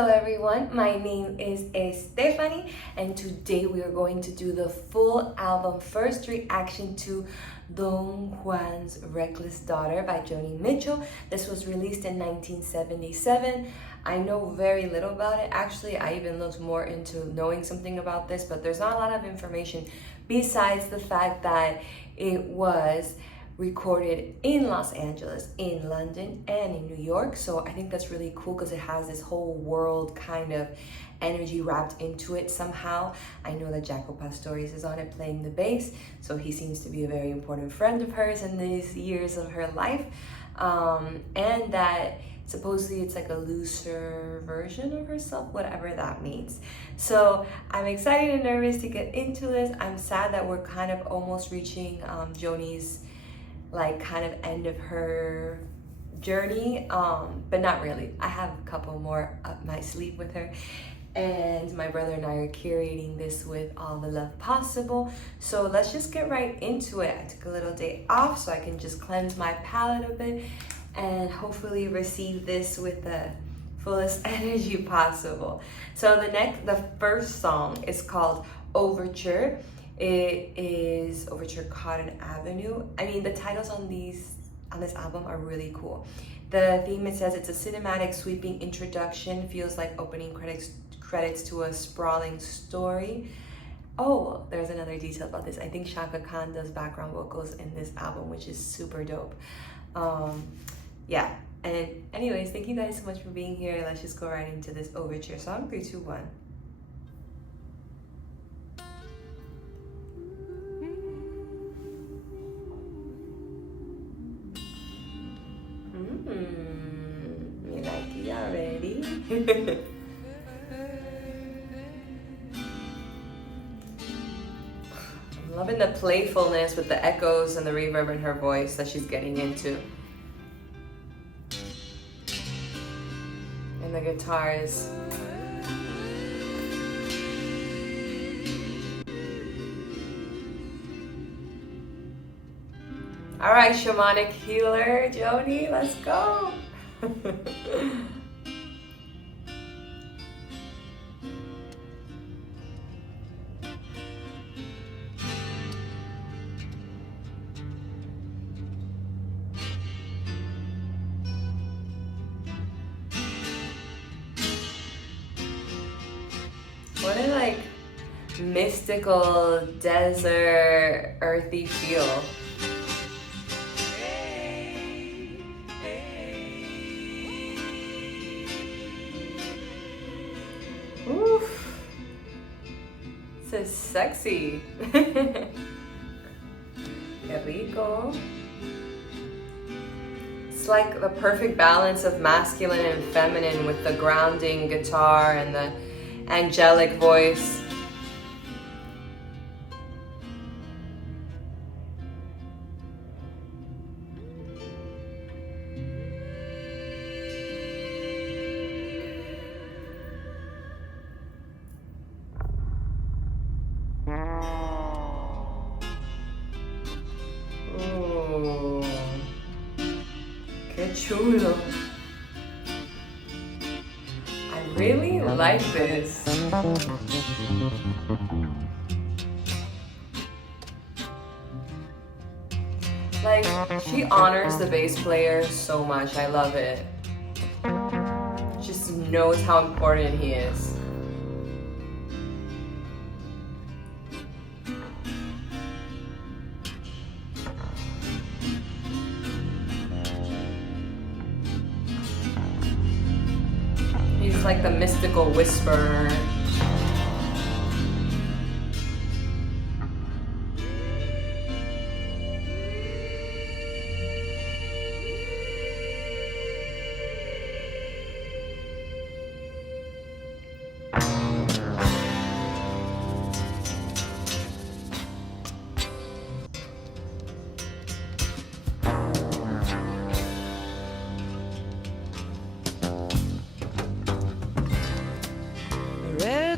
Hello everyone, my name is Stephanie and today we are going to do the full album first reaction to Don Juan's Reckless Daughter by Joni Mitchell. This was released in 1977. I know very little about it. Actually, I even looked more into knowing something about this, but there's not a lot of information besides the fact that it was recorded in Los Angeles, in London, and in New York. So I think that's really cool because it has this whole world kind of energy wrapped into it somehow. I know that Jaco Pastorius is on it playing the bass, so he seems to be a very important friend of hers in these years of her life. And that supposedly it's like a looser version of herself, whatever that means. So I'm excited and nervous to get into this. I'm sad that we're kind of almost reaching Joni's like kind of end of her journey, but not really. I have a couple more up my sleeve with her, and my brother and I are curating this with all the love possible. So let's just get right into it. I took a little day off so I can just cleanse my palate a bit and hopefully receive this with the fullest energy possible. So the first song is called Overture. It is Overture Cotton Avenue. I mean, the titles on this album are really cool. The theme, it says it's a cinematic sweeping introduction, feels like opening credits to a sprawling story. Oh, there's another detail about this. I think Shaka Khan does background vocals in this album, which is super dope. Yeah, and anyways, thank you guys so much for being here. Let's just go right into this Overture song. 3, 2, 1. You like it already? I'm loving the playfulness with the echoes and the reverb in her voice that she's getting into. And the guitars. All right, shamanic healer, Joni, let's go. What a like mystical desert earthy feel. Oof. This is sexy. Qué rico. It's like the perfect balance of masculine and feminine with the grounding guitar and the angelic voice. Oh, qué chulo. I really like this. Like, she honors the bass player so much. I love it. Just knows how important he is. He's like the mystical whisperer.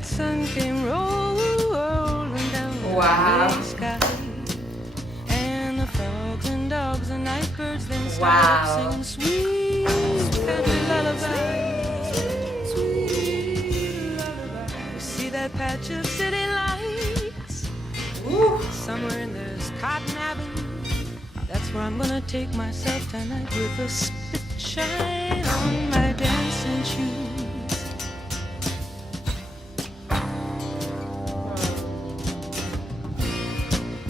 Sun came rolling down Wow. the sky, and the frogs and dogs and night birds then Wow. started singing sweet country lullabies. patch of city lights. Woo. Somewhere in there's Cotton Avenue. That's where I'm gonna take myself tonight with a spit shine on my dancing shoes.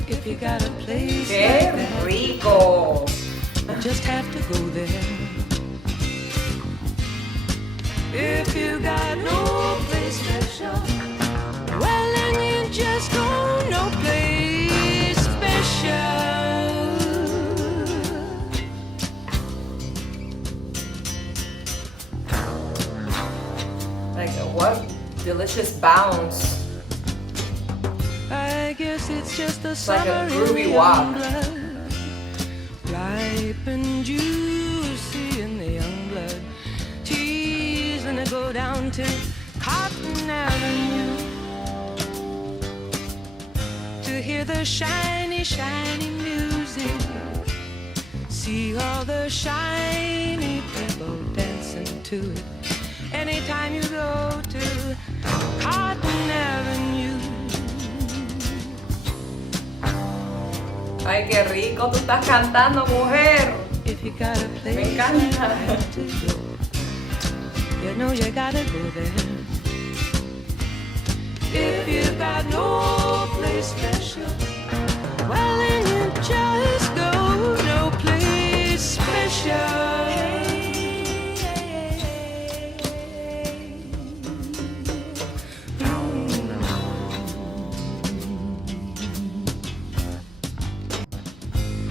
If you got a place like that, rico. you just have to go there. If you got no place special, well then you just go no place special. Like what delicious bounce. I guess it's just the It's like a summer in groovy the walk. young blood, ripe and juicy in the young blood. Teasing to go down to Cotton Avenue to hear the shiny, shiny music. See all the shiny people dancing to it. Anytime you go to Cotton Avenue. Ay, qué rico tú estás cantando, mujer. If you got a place Me encanta. to go, you know you gotta go there. If you got no place special, well then you just go no place special.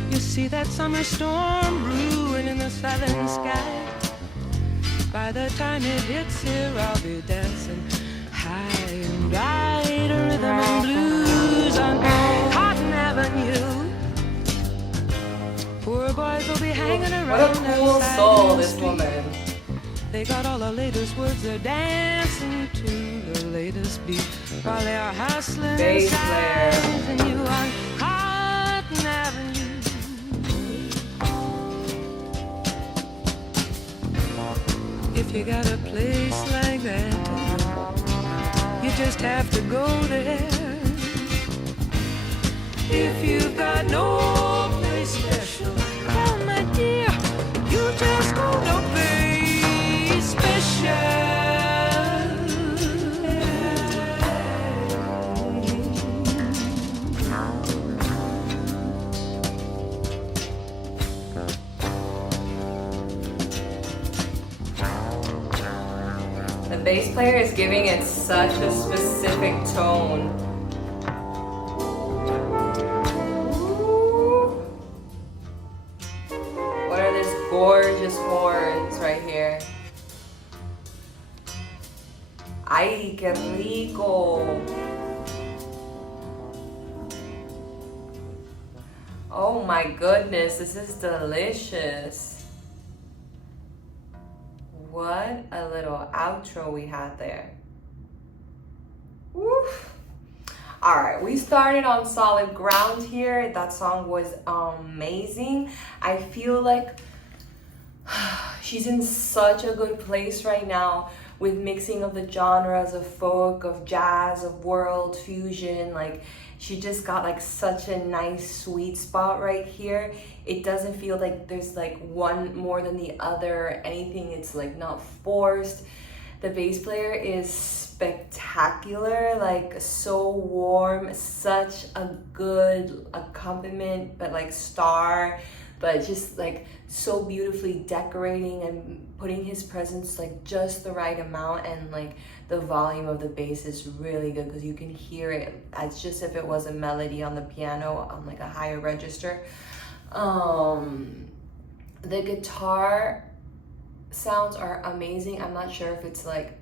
You see that summer storm brewing in the southern sky. By the time it hits here, I'll be dancing high and bright, rhythm and blues on Cotton Avenue. Poor boys will be hanging around. What a cool outside soul, in the this street. woman. They got all the latest words, they're dancing to the latest beat while they are hustling Bass inside player. and you on Cotton Avenue. If you got a place like that, you just have to go there. If you've got no place special, oh my dear, you just go no place special. The bass player is giving it such a specific tone. Ooh. What are these gorgeous horns right here? Ay, qué rico. Oh my goodness, this is delicious. What a little outro we had there. Woof. All right, we started on solid ground here. That song was amazing. I feel like she's in such a good place right now with mixing of the genres of folk, of jazz, of world fusion. Like she just got like such a nice sweet spot right here. It doesn't feel like there's like one more than the other or anything. It's like not forced. The bass player is spectacular, like so warm, such a good accompaniment, but like star, but just like so beautifully decorating and putting his presence like just the right amount, and like the volume of the bass is really good because you can hear it as just if it was a melody on the piano on like a higher register. The guitar sounds are amazing. I'm not sure if it's like,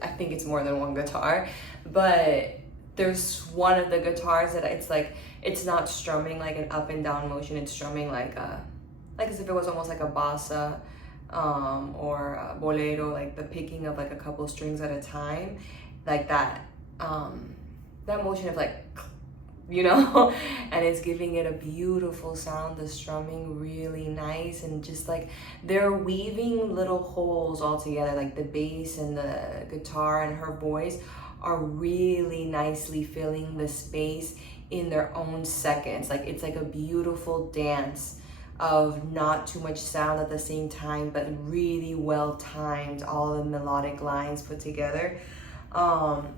I think it's more than one guitar, but there's one of the guitars that it's like, it's not strumming like an up and down motion, it's strumming like as if it was almost like a bossa or a bolero, like the picking of like a couple strings at a time, like that motion of like, you know, and it's giving it a beautiful sound. The strumming really nice, and just like they're weaving little holes all together, like the bass and the guitar and her voice are really nicely filling the space in their own seconds. Like it's like a beautiful dance of not too much sound at the same time, but really well timed, all the melodic lines put together.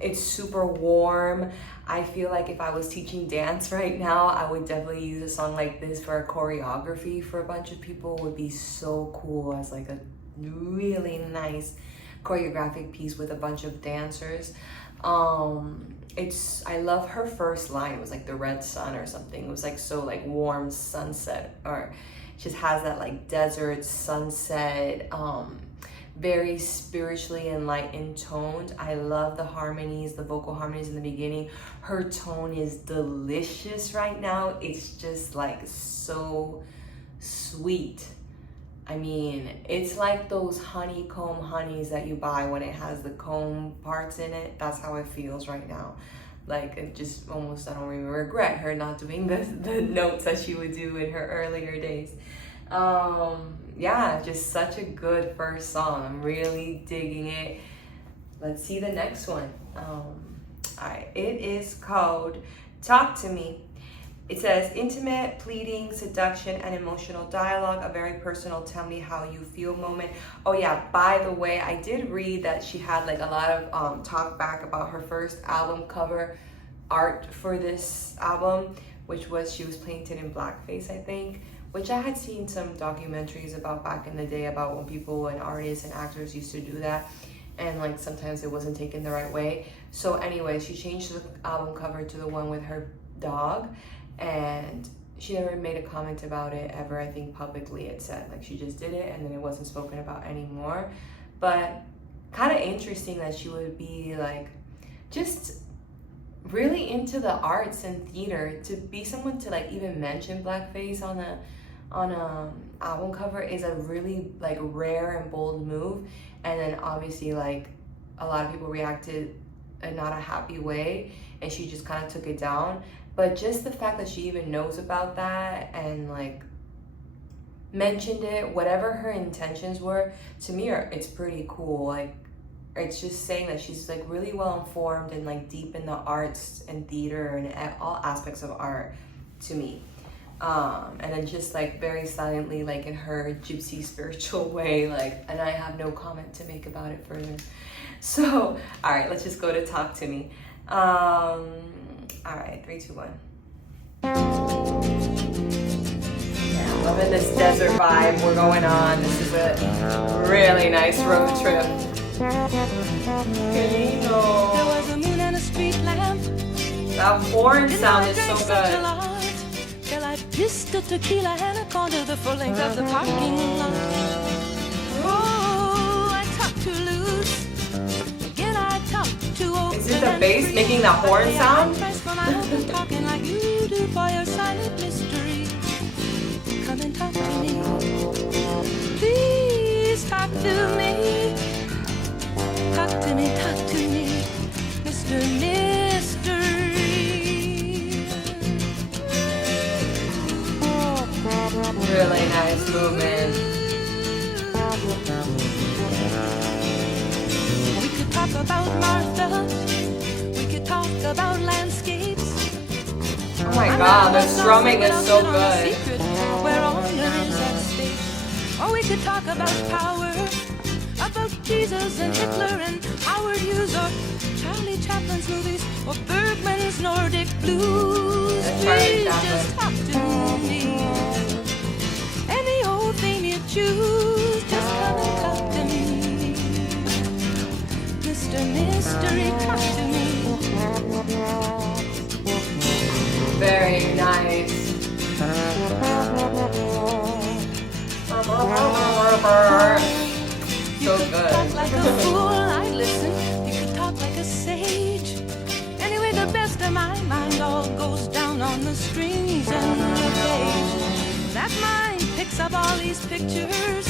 It's super warm. I feel like if I was teaching dance right now, I would definitely use a song like this for a choreography for a bunch of people. It would be so cool as like a really nice choreographic piece with a bunch of dancers. I love her first line. It was like the red sun or something. It was like so like warm sunset, or just has that like desert sunset, very spiritually enlightened toned. I love the harmonies, the vocal harmonies in the beginning. Her tone is delicious right now. It's just like so sweet. I mean, it's like those honeycomb honeys that you buy when it has the comb parts in it. That's how it feels right now. Like it just almost, I don't even regret her not doing the notes that she would do in her earlier days. Yeah, just such a good first song. I'm really digging it. Let's see the next one. Alright, it is called Talk to Me. It says, intimate, pleading, seduction, and emotional dialogue, a very personal tell me how you feel moment. Oh yeah, by the way, I did read that she had like a lot of talk back about her first album cover art for this album, which was she was painted in blackface, I think, which I had seen some documentaries about back in the day about when people and artists and actors used to do that, and like sometimes it wasn't taken the right way. So anyway, she changed the album cover to the one with her dog, and she never made a comment about it ever, I think publicly. It said like she just did it and then it wasn't spoken about anymore. But kind of interesting that she would be like just really into the arts and theater. To be someone to like even mention blackface on a album cover is a really like rare and bold move. And then obviously like a lot of people reacted in not a happy way, and she just kind of took it down. But just the fact that she even knows about that and like mentioned it, whatever her intentions were, to me it's pretty cool. Like it's just saying that she's like really well informed and like deep in the arts and theater and all aspects of art to me. And then just like very silently, like in her gypsy spiritual way, like, and I have no comment to make about it further. So all right, let's just go to Talk to Me. All right, 3, 2, 1. Yeah, loving this desert vibe we're going on. This is a really nice road trip. There was a moon and a street lamp. That horn sound is so good. Till I pissed a tequila and a corner the full length of the parking lot. Oh, I talked too loose. Again, I talked too open. Is it the bass making the horn sound? Talking like you do for your silent mystery. Come and talk to me. Please talk to me. Talk to me, Mr. Mystery. Really nice movement. We could talk about Martha. We could talk about landscapes. Oh my god, the strumming is so good. Where honor is at stake. Or we could talk about power, about Jesus and Hitler and Howard Hughes, or Charlie Chaplin's movies, or Bergman's Nordic blues. Please just talk to me. Any old thing you choose, just come and talk to me. Mr. Mystery, talk to me. Very nice. So good. Talk like a fool, I'd listen. You could talk like a sage. Anyway, the best of my mind all goes down on the strings and the page. That mind picks up all these pictures.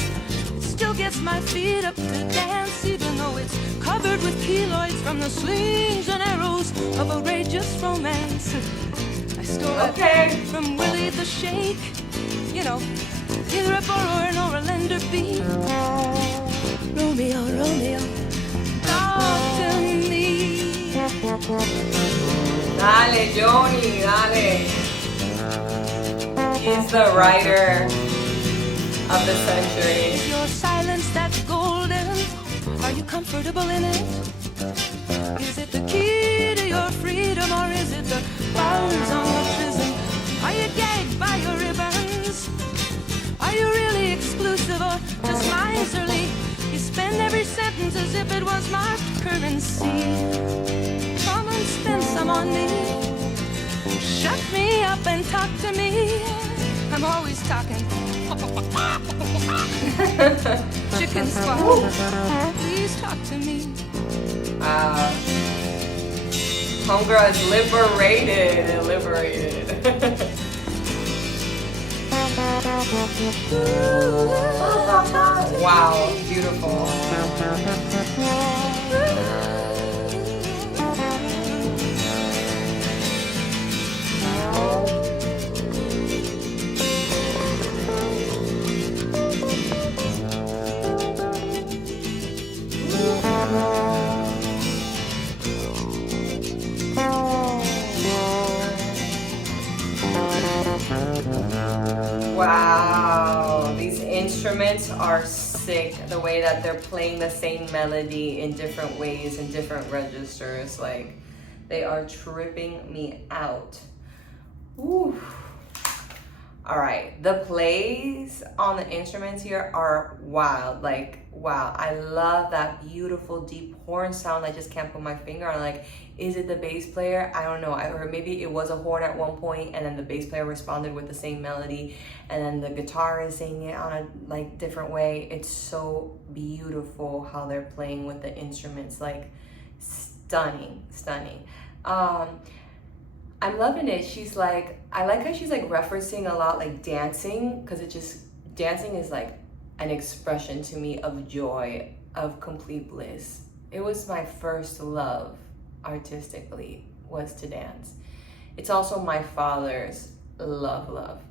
It still gets my feet up to dance, even though it's covered with keloids from the slings and arrows of outrageous romance. I stole that from Willie the Shake. You know, either a borrower or a lender be. Romeo, Romeo, talk to me. Dale, Joni, dale. He's the writer of the century. Is your silence that's golden? Are you comfortable in it? Is it the key to your freedom, or is it the bars on your prison? Are you gagged by your ribbons? Are you really exclusive or just miserly? You spend every sentence as if it was marked currency. Come and spend some on me. Shut me up and talk to me. I'm always talking. Chicken squawk. Please talk to me. Homegirl is liberated. Wow, beautiful. Wow, these instruments are sick. The way that they're playing the same melody in different ways, in different registers, like they are tripping me out. Ooh. All right, the plays on the instruments here are wild. Like, wow, I love that beautiful deep horn sound. I just can't put my finger on. Like, is it the bass player? I don't know. Or maybe it was a horn at one point, and then the bass player responded with the same melody, and then the guitar is singing it on a like different way. It's so beautiful how they're playing with the instruments. Like, stunning. I'm loving it. She's like, I like how she's like referencing a lot like dancing, because dancing is like an expression to me of joy, of complete bliss. It was my first love artistically, was to dance. It's also my father's love.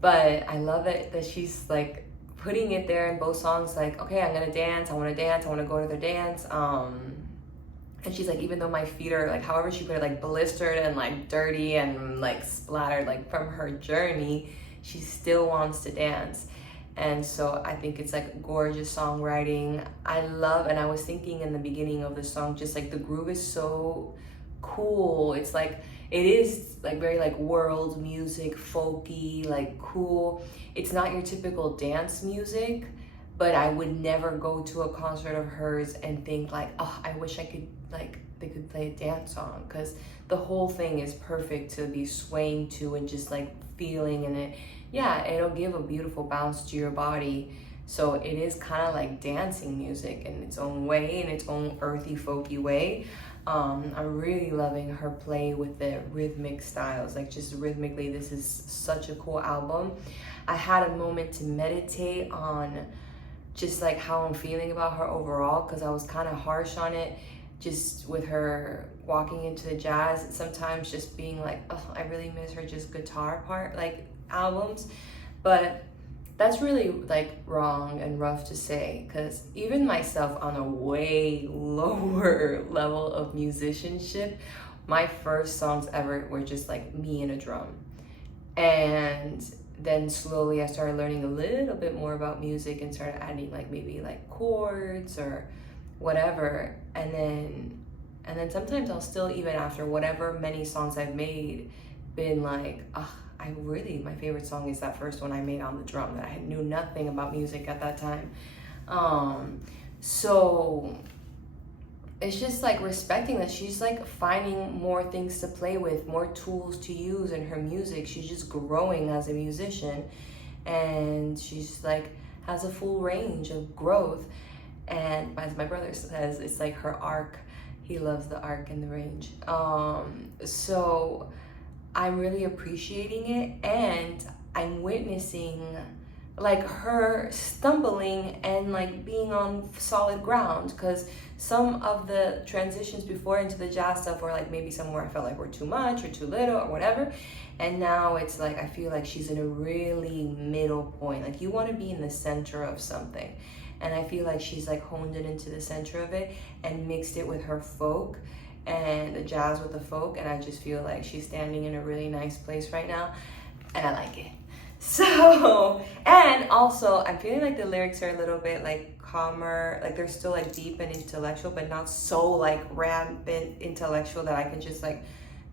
But I love it that she's like putting it there in both songs, like, okay, I'm gonna dance, I wanna go to the dance. And she's like, even though my feet are like, however she put it, like blistered and like dirty and like splattered, like from her journey, she still wants to dance. And so I think it's like gorgeous songwriting. I love, and I was thinking in the beginning of the song, just like the groove is so cool. It's like, it is like very like world music, folky, like cool. It's not your typical dance music, but I would never go to a concert of hers and think like, oh, I wish I could, like, they could play a dance song, because the whole thing is perfect to be swaying to and just like feeling in it. Yeah, it'll give a beautiful bounce to your body. So it is kind of like dancing music in its own way, in its own earthy, folky way. I'm really loving her play with the rhythmic styles. Like, just rhythmically, this is such a cool album. I had a moment to meditate on just like how I'm feeling about her overall, because I was kind of harsh on it just with her walking into the jazz, sometimes just being like, oh, I really miss her just guitar part, like albums. But that's really like wrong and rough to say, because even myself on a way lower level of musicianship, my first songs ever were just like me and a drum. And then slowly I started learning a little bit more about music and started adding like maybe like chords or whatever. And then sometimes I'll still, even after whatever many songs I've made, been like, oh, my favorite song is that first one I made on the drum that I knew nothing about music at that time. So it's just like respecting that she's like finding more things to play with, more tools to use in her music. She's just growing as a musician, and she's like has a full range of growth. And as my brother says, it's like her arc. He loves the arc and the range. So I'm really appreciating it, and I'm witnessing like her stumbling and like being on solid ground, because some of the transitions before into the jazz stuff were like maybe somewhere I felt like were too much or too little or whatever, and now it's like I feel like she's in a really middle point. Like, you want to be in the center of something, and I feel like she's like honed it into the center of it and mixed it with her folk, and the jazz with the folk, and I just feel like she's standing in a really nice place right now, and I like it. So, and also I'm feeling like the lyrics are a little bit like calmer, like they're still like deep and intellectual, but not so like rampant intellectual that I can just like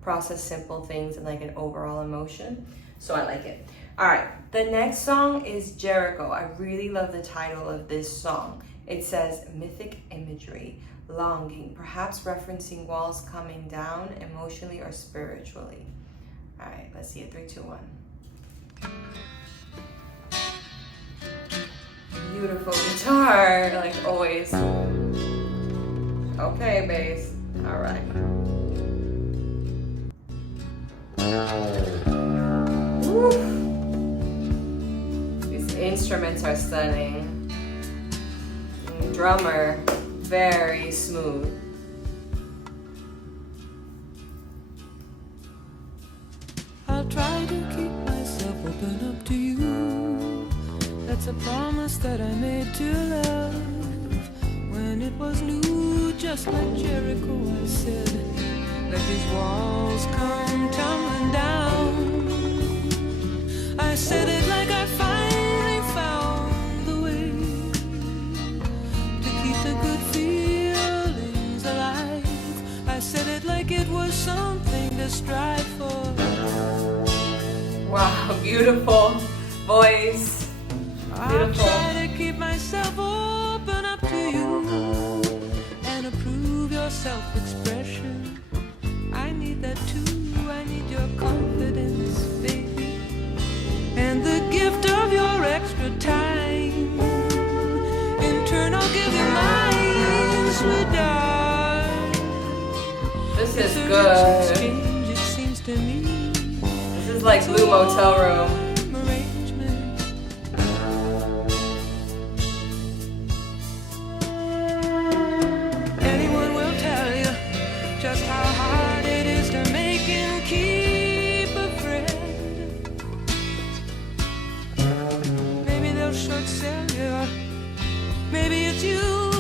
process simple things and like an overall emotion. So I like it. All right, the next song is Jericho. I really love the title of this song. It says mythic imagery, longing, perhaps referencing walls coming down emotionally or spiritually. All right, let's see it. 3, 2, 1. Beautiful guitar, like always. Okay, bass. All right. Woo. These instruments are stunning. Drummer, very smooth. I'll try to keep myself open up to you. That's a promise that I made to love when it was new, just like Jericho. I said, let these walls come tumbling down. I said it like I finally found the way to keep the good feelings alive. I said it like it was something to strive for. Wow, beautiful voice. Beautiful. I'll try to keep myself open up to you and approve your self-expression. I need that too. I need your confidence, baby, and the gift of your extra time. In turn, I'll give you mine, sweet darling. This is good. Exchange, it seems to me. This is like Blue Motel Room. Anyone will tell you just how hard it is to make and keep a friend. Maybe they'll short sell you. Maybe it's you,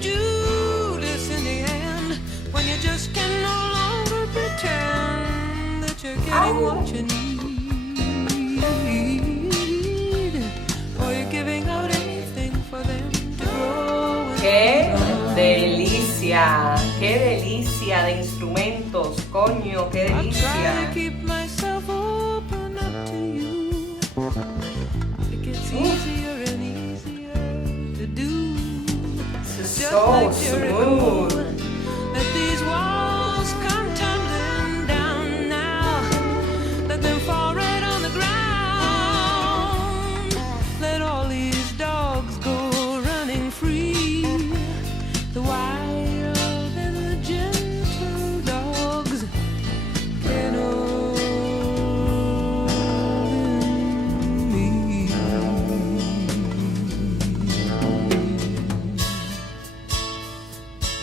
Judas, in the end, when you just can no longer pretend that you're getting what you need, or you're giving out anything for them to grow with. ¡Qué delicia! ¡Qué delicia de instrumentos! ¡Coño, qué I try to delicia! keep myself open up to you. It gets easier and easier to do. This is Just so like Jericho. smooth. Let these walls come tumbling down now. Let them fall right on the ground. Let all these dogs go running free. The wild and the gentle dogs can own me.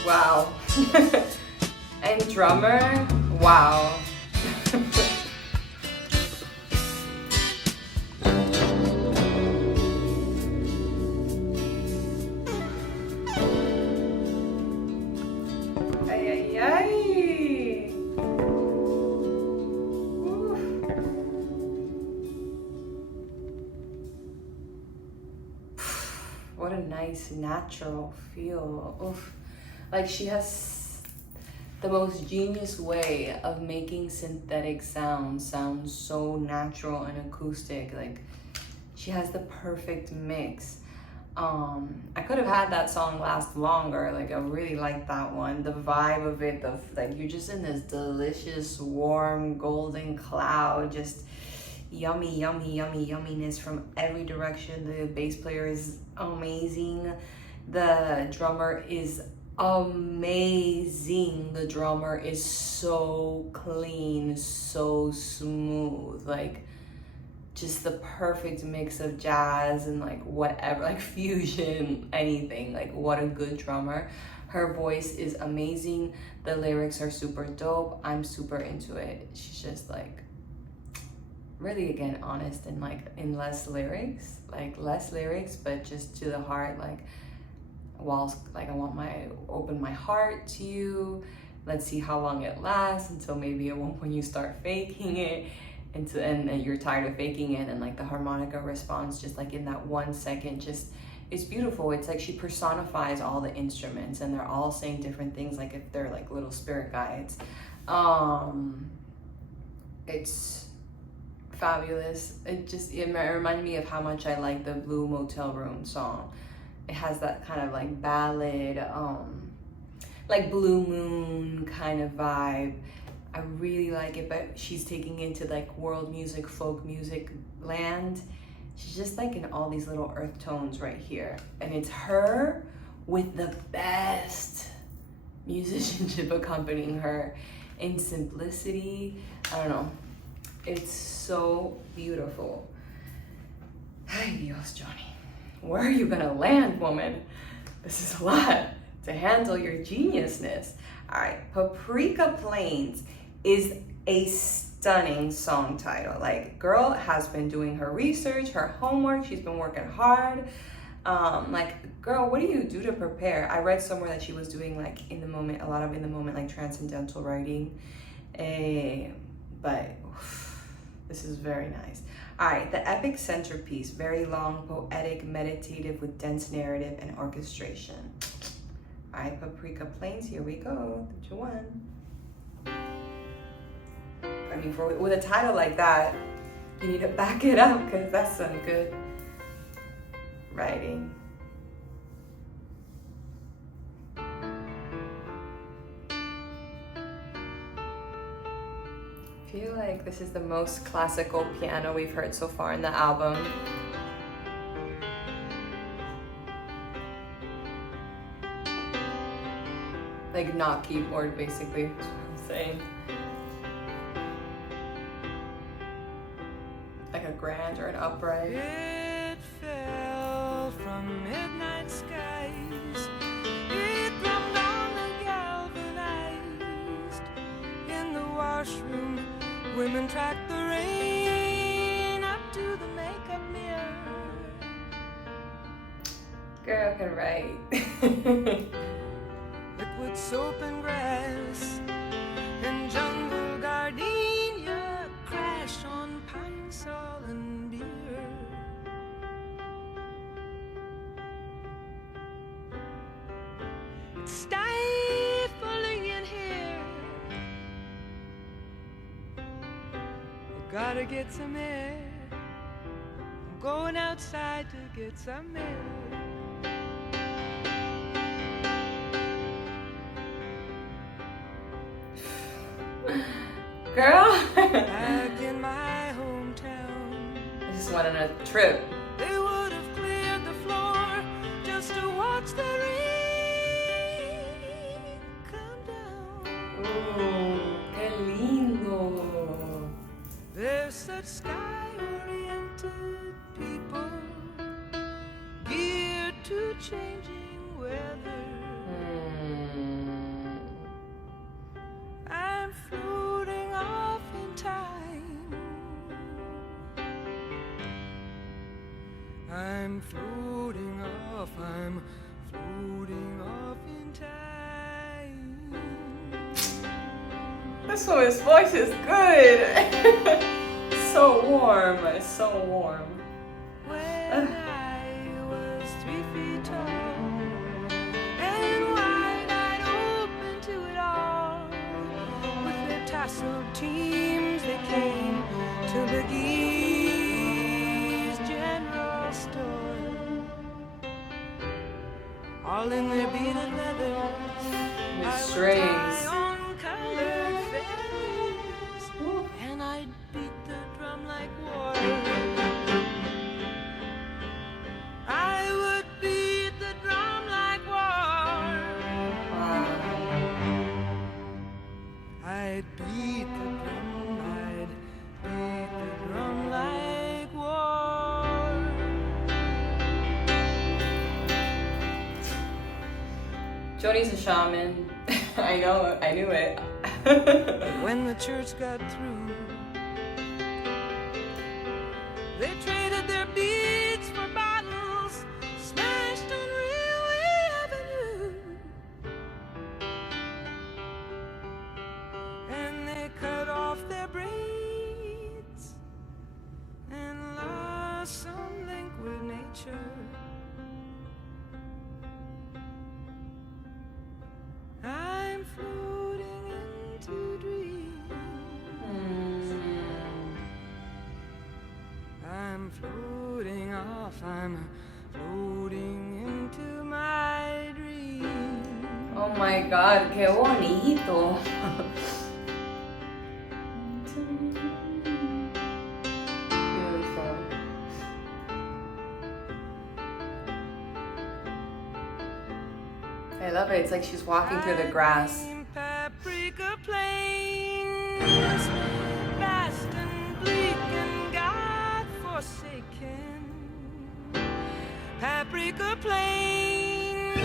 Wow. And drummer, wow. Ay, ay, ay. Oof. What a nice natural feel. Oof. Like she has the most genius way of making synthetic sound sound so natural and acoustic. Like she has the perfect mix. I could have had that song last longer. Like I really like that one. The vibe of it, like you're just in this delicious, warm, golden cloud, just yummy, yummy, yummy, yumminess from every direction. The bass player is amazing. The drummer is amazing. The drummer is so clean, so smooth, like just the perfect mix of jazz and like whatever, like fusion, anything. Like what a good drummer. Her voice is amazing. The lyrics are super dope. I'm super into it. She's just like really, again, honest and like in less lyrics, but just to the heart. Like walls, like I want open my heart to you, let's see how long it lasts, until maybe at one point you start faking it, and you're tired of faking it, and like the harmonica response just like in that 1 second, just it's beautiful. It's like she personifies all the instruments, and they're all saying different things, like if they're like little spirit guides. It's fabulous. It reminded me of how much I like the Blue Motel Room song. It has that kind of like ballad, like Blue Moon kind of vibe. I really like it, but she's taking into like world music, folk music land. She's just like in all these little earth tones right here. And it's her with the best musicianship accompanying her in simplicity. I don't know. It's so beautiful. Ay, Dios, Joni. Where are you gonna land, woman? This is a lot to handle your geniusness. All right, Paprika Plains is a stunning song title. Like, girl has been doing her research, her homework. She's been working hard. Like, girl, what do you do to prepare? I read somewhere that she was doing like in the moment, a lot of in the moment, like transcendental writing. But this is very nice. All right, the epic centerpiece, very long, poetic, meditative with dense narrative and orchestration. All right, Paprika Plains, here we go, 3, 2, 1. I mean, with a title like that, you need to back it up, because that's some good writing. I feel like this is the most classical piano we've heard so far in the album. Like, not keyboard, basically, is what I'm saying. Like a grand or an upright. It fell from midnight skies. It drummed on the galvanized. In the washroom, women track the rain up to the makeup mirror. Girl can write. Liquid soap and grass and jungle gardenia crash on pine sol and deer. It's stifling in here. I gotta get some air. I'm going outside to get some air. Girl! Back in my hometown, I just went on a trip. they would have cleared the floor just to watch the rain come down. Ooh, qué lindo. They're such sky-oriented people, geared to changing weather. I'm floating off in time. I'm floating off in time. This woman's voice is good. So warm, so warm. When I was 3 feet tall and wide-eyed open to it all, with their tasseled teams they came to McGee's general store. All in their beaded leathers, With I would strings. tie on colored feathers, and I'd beat the drum like water. I would beat the drum like war. I'd beat the drum, I'd beat the drum like war. Joni's a shaman. I know, I knew it. When the church got through, they traded their beads for bottles smashed on Railway Avenue. I'm floating into my dream. Oh my God, qué bonito. Beautiful. I love it. It's like she's walking through the grass. Paprika plains, vast and bleak and God-forsaken. Paprika plains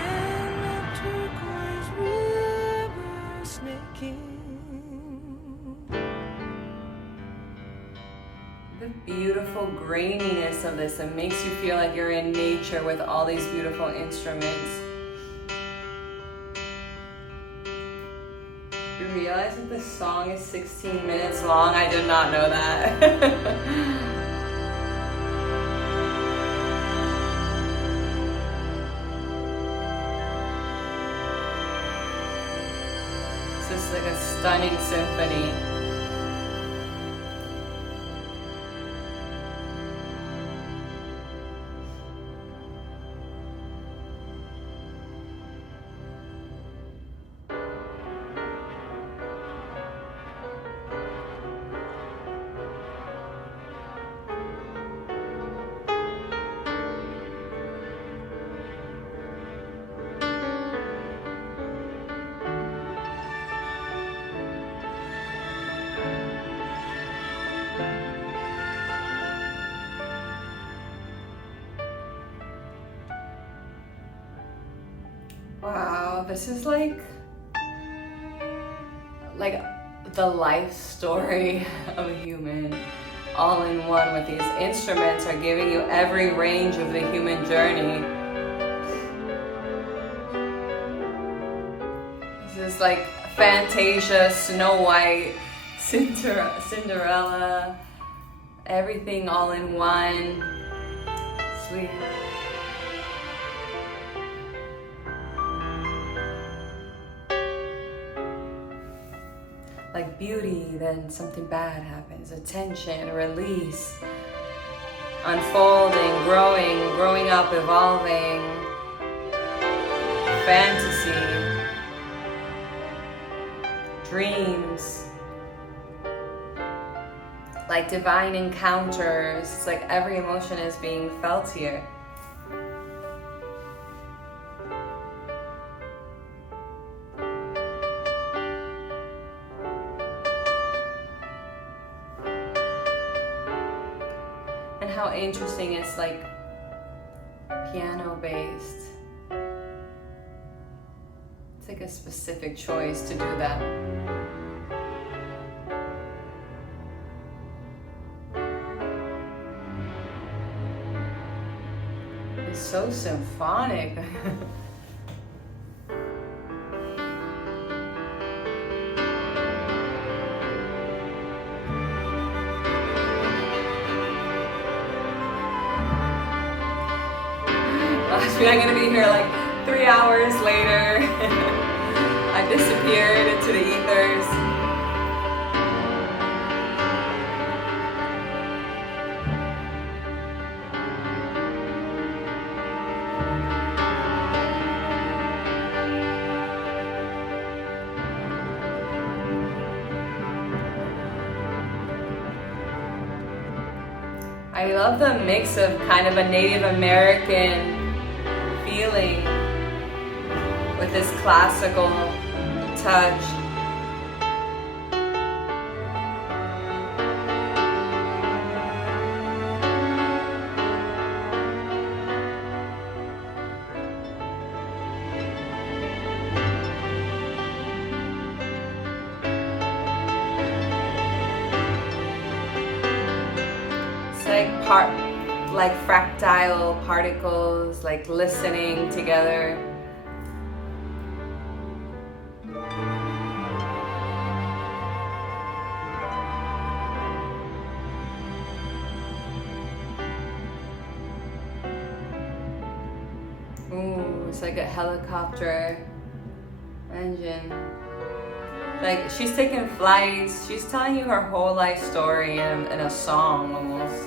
and a turquoise river snaking. The beautiful graininess of this, it makes you feel like you're in nature with all these beautiful instruments. You realize that this song is 16 minutes long? I did not know that. It's just like a stunning symphony. Wow, this is like the life story of a human, all in one, with these instruments are giving you every range of the human journey. This is like Fantasia, Snow White, Cinderella, everything all in one. Sweet. Like beauty, then something bad happens. Attention, release, unfolding, growing up, evolving, fantasy, dreams, like divine encounters. It's like every emotion is being felt here. How interesting it's like piano based. It's like a specific choice to do that. It's so symphonic. I'm gonna be here like 3 hours later. I disappeared into the ethers. I love the mix of kind of a Native American feeling with this classical touch. It's like fractile particles, like listening together. Ooh, it's like a helicopter engine. Like she's taking flights. She's telling you her whole life story in a song almost.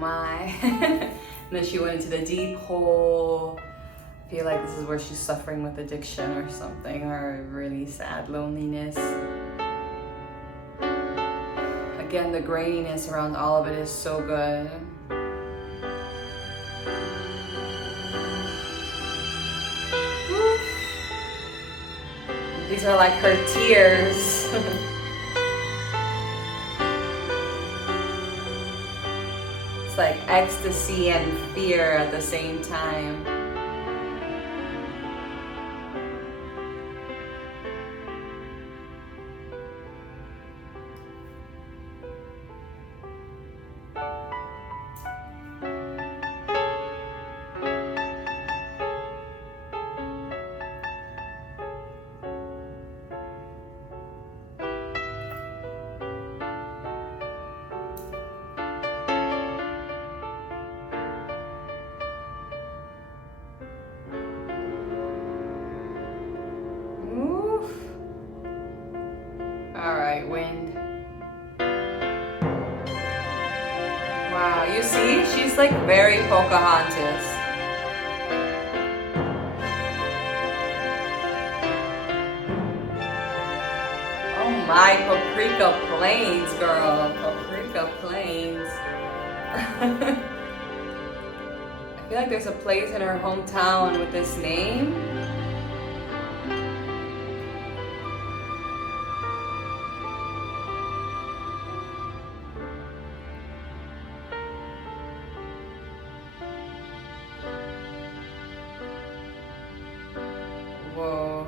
my. And then she went into the deep hole. I feel like this is where she's suffering with addiction or something, or really sad loneliness. Again, the graininess around all of it is so good. These are like her tears. It's like ecstasy and fear at the same time. Alright, wind. Wow, you see? She's like very Pocahontas. Oh my, Paprika Plains, girl. Paprika Plains. I feel like there's a place in her hometown with this name. Whoa.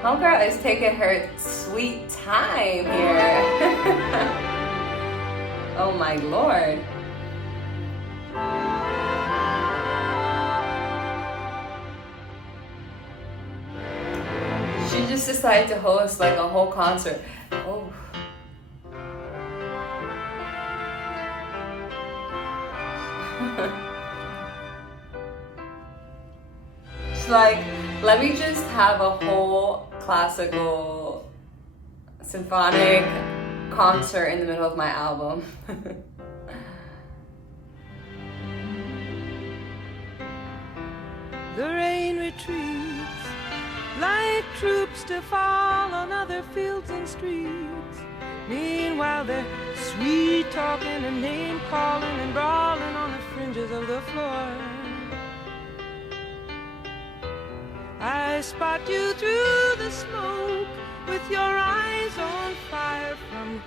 Homegirl is taking her sweet time here. Oh my Lord. She just decided to host like a whole concert. Oh. She's like, let me just have a whole classical symphonic concert in the middle of my album. The rain retreats like troops to fall on other fields and streets. Meanwhile they're sweet talking and name calling and brawling on the fringes of the floor. I spot you through the smoke with your eyes on fire from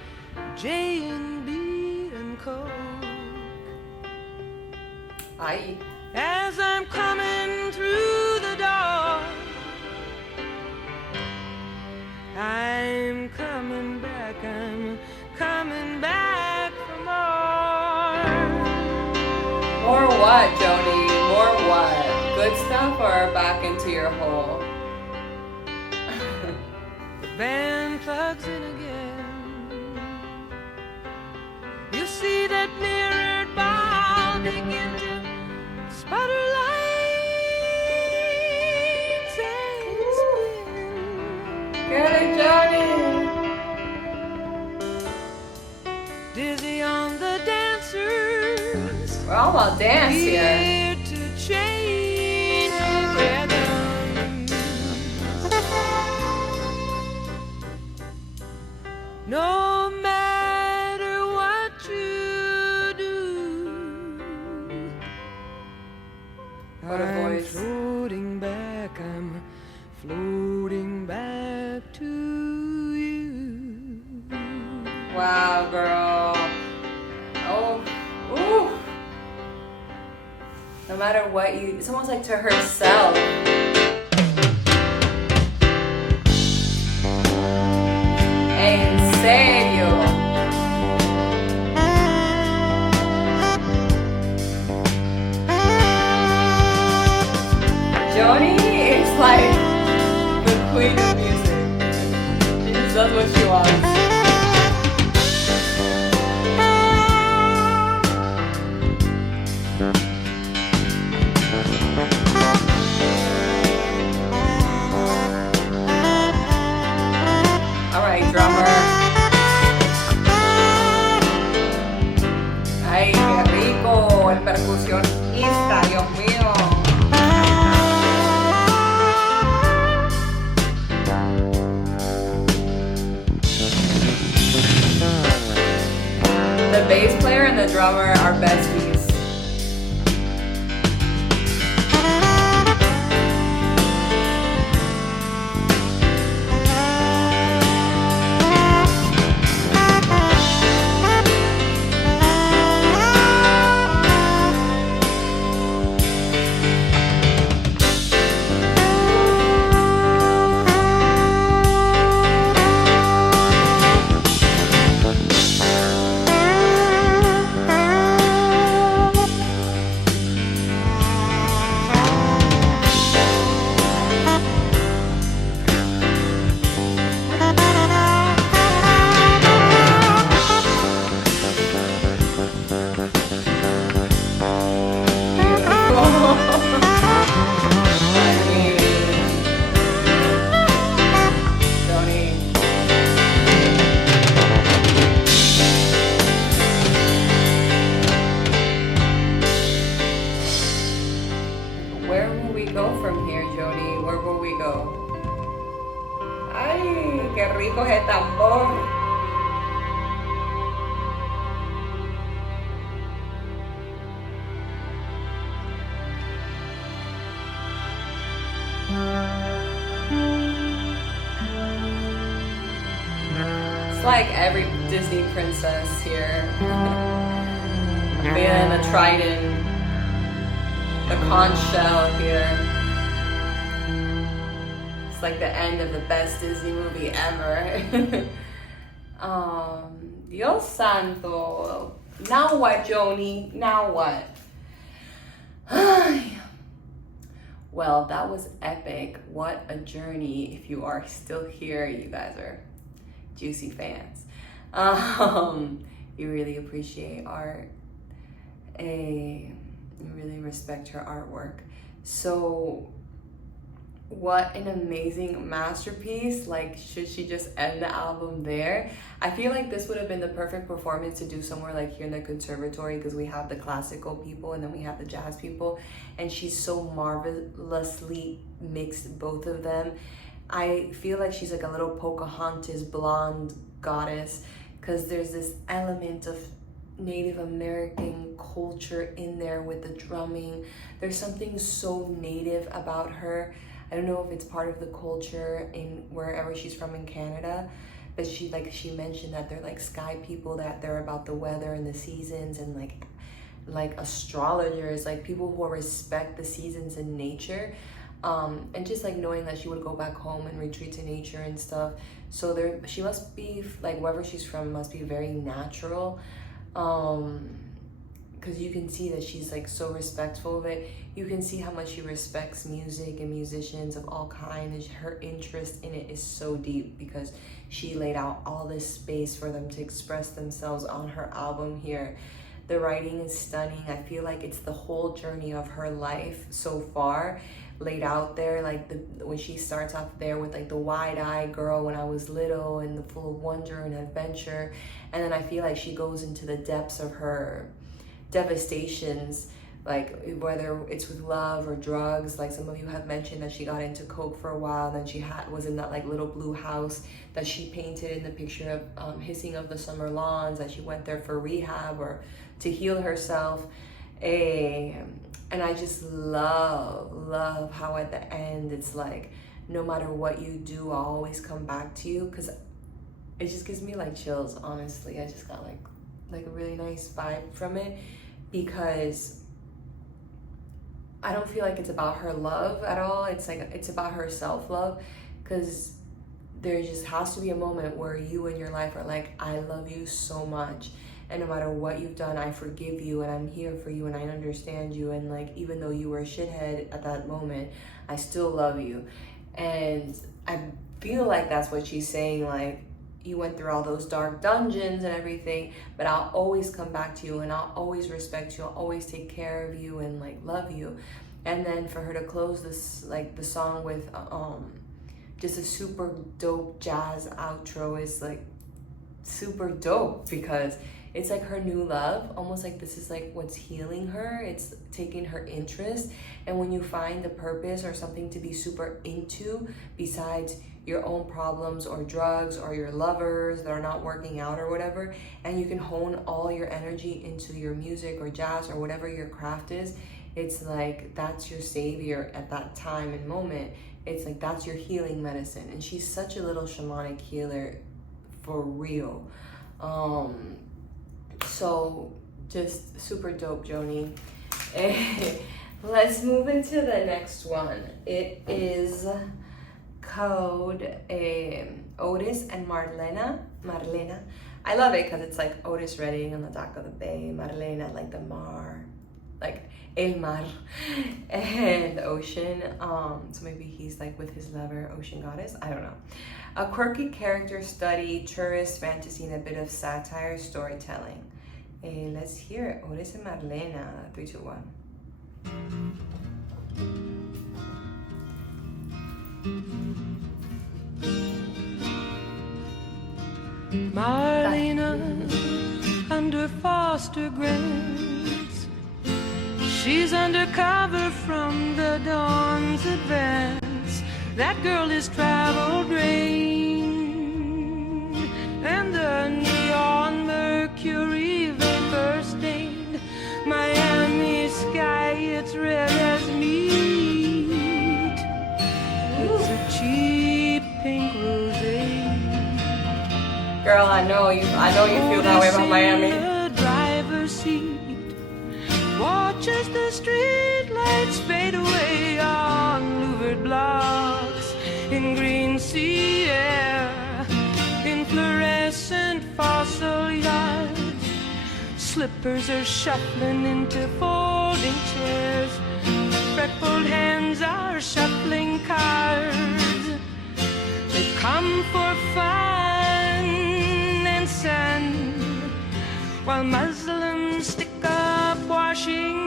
J&B and Coke. Aye. As I'm coming through the door, I'm coming back for more. More what, Joni? More what? Good stuff or back into your hole? The band plugs in again. You see that mirrored ball begin to sputter lights and spin. Get it, Joni! Dizzy on the dancers. We're all about dance here. Here to change rhythms. No matter what you do, What a voice. I'm floating back to you. Wow, girl. Oh, ooh. No matter what you, it's almost like to herself. En serio. Joni is like the queen of music. She just does what she wants. All right, drummer. we go from here, Joni? Where will we go? Ay, qué rico es el tambor. It's like every Disney princess here. Being a trident, the conch shell here. It's like the end of the best Disney movie ever. Dios santo. Now what, Joni? Now what? Well, that was epic. What a journey. If you are still here, you guys are juicy fans. You really appreciate art. You really respect her artwork. So what an amazing masterpiece. Like, should she just end the album there? I feel like this would have been the perfect performance to do somewhere like here in the conservatory, because we have the classical people and then we have the jazz people, and she's so marvelously mixed both of them. I feel like she's like a little Pocahontas blonde goddess, because there's this element of Native American culture in there with the drumming. There's something so native about her. I don't know if it's part of the culture in wherever she's from in Canada, but she mentioned that they're like sky people, that they're about the weather and the seasons, and like astrologers, like people who respect the seasons and nature. And just like knowing that she would go back home and retreat to nature and stuff. So she must be like, wherever she's from must be very natural. Because you can see that she's like so respectful of it. You can see how much she respects music and musicians of all kinds. Her interest in it is so deep, because she laid out all this space for them to express themselves on her album here. The writing is stunning. I feel like it's the whole journey of her life so far laid out there. Like when she starts off there with like the wide-eyed girl when I was little and the full of wonder and adventure, and then I feel like she goes into the depths of her devastations, like whether it's with love or drugs. Like some of you have mentioned that she got into coke for a while, then she was in that like little blue house that she painted in the picture of Hissing of the Summer Lawns, that she went there for rehab or to heal herself. And I just love how at the end it's like, no matter what you do, I'll always come back to you, because it just gives me like chills, honestly. I just got like a really nice vibe from it, because I don't feel like it's about her love at all. It's like, it's about her self-love, because there just has to be a moment where you in your life are like, I love you so much, and no matter what you've done, I forgive you, and I'm here for you, and I understand you, and like, even though you were a shithead at that moment, I still love you. And I feel like that's what she's saying, like, you went through all those dark dungeons and everything, but I'll always come back to you, and I'll always respect you, I'll always take care of you and like love you. And then for her to close this, like the song with just a super dope jazz outro is like super dope, because it's like her new love, almost like this is like what's healing her. It's taking her interest. And when you find a purpose or something to be super into besides your own problems or drugs or your lovers that are not working out or whatever, and you can hone all your energy into your music or jazz or whatever your craft is, it's like that's your savior at that time and moment. It's like that's your healing medicine. And she's such a little shamanic healer for real. So just super dope, Joni. Let's move into the next one. It is called Otis and Marlena. I love it because it's like Otis Redding on the dock of the bay, Marlena like the mar, like el mar, and the ocean. So maybe he's like with his lover, ocean goddess. I don't know. A quirky character study, tourist fantasy, and a bit of satire storytelling. Let's hear it. Otis and Marlena. 3, 2, 1. Marlena under foster grants, she's undercover from the dawn. That girl is travel drained, and the neon mercury vapor stained Miami sky, it's red as meat. It's a cheap pink rosé. Girl, I know you feel that way about Miami. The driver's seat watches the street lights fade away on louvered blocks in green sea air, in fluorescent fossil yards. Slippers are shuffling into folding chairs. Fretful hands are shuffling cards. They come for fun and sun, while Muslims stick up Washington.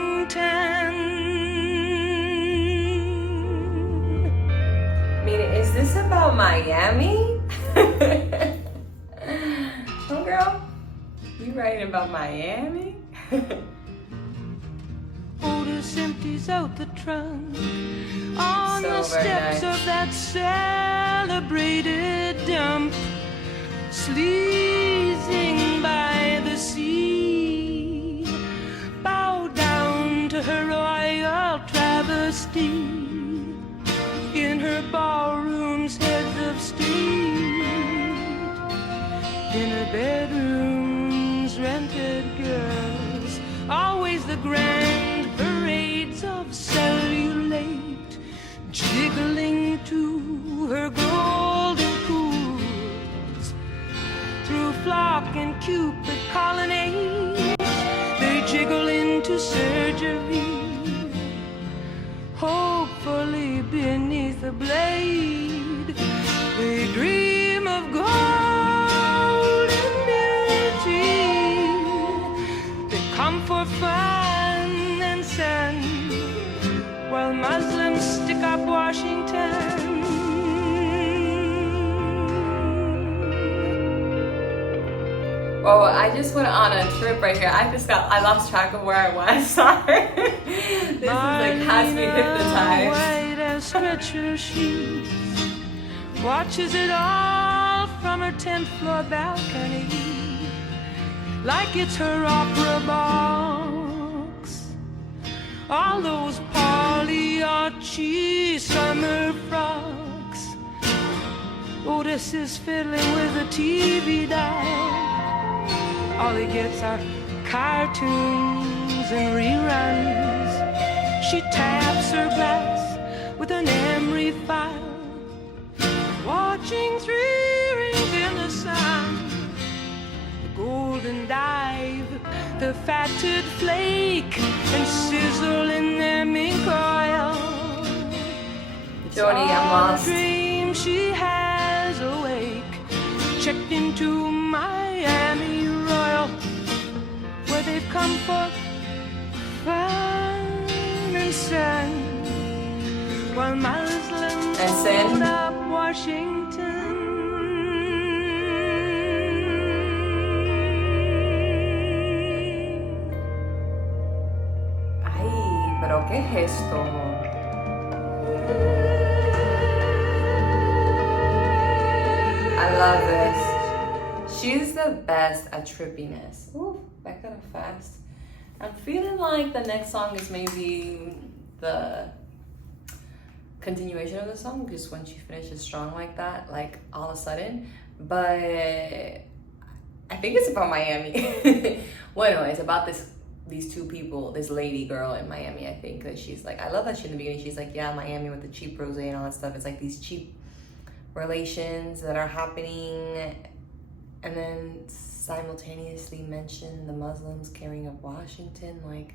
I mean, is this about Miami? Oh, girl, you writing about Miami? Otis empties out the trunk on So the very steps nice. of that celebrated dump, sleazing by the sea. Bow down to her royal travesty, in her ballroom's heads of state, in her bedrooms rented girls, always the grand parades of cellulite, jiggling to her golden pools. Through flock and cupid colonnades, they jiggle into surgery, hopefully beneath the blade. They dream of golden beauty. They come for fun and sun, while Muslims stick up Washington. Whoa, I just went on a trip right here. I lost track of where I was. Sorry. This is like has me hypnotized. White as stretcher sheets, watches it all from her 10th floor balcony, like it's her opera box. All those Pagliacci summer frocks. Otis is fiddling with a TV dial. All he gets are cartoons and reruns. She taps her glass with an emery file, watching 3 rings in the sun. The golden dive, the fatted flake, and sizzle in their mink oil. Joni, I'm lost. Dream she has awake, checked into Miami Royal, where they've come for fun and sun, while Muslims And sin? hold up Washington. Ay, pero ¿qué es esto? I love this. She's the best at trippiness. Ooh, that got up fast. I'm feeling like the next song is maybe the continuation of the song, just when she finishes strong like that, like all of a sudden. But I think it's about Miami. Bueno, it's about these two people, this lady girl in Miami, I think, because she's like, I love that she in the beginning, she's like, yeah, Miami with the cheap rosé and all that stuff. It's like these cheap relations that are happening, and then simultaneously mention the Muslims carrying up Washington. Like,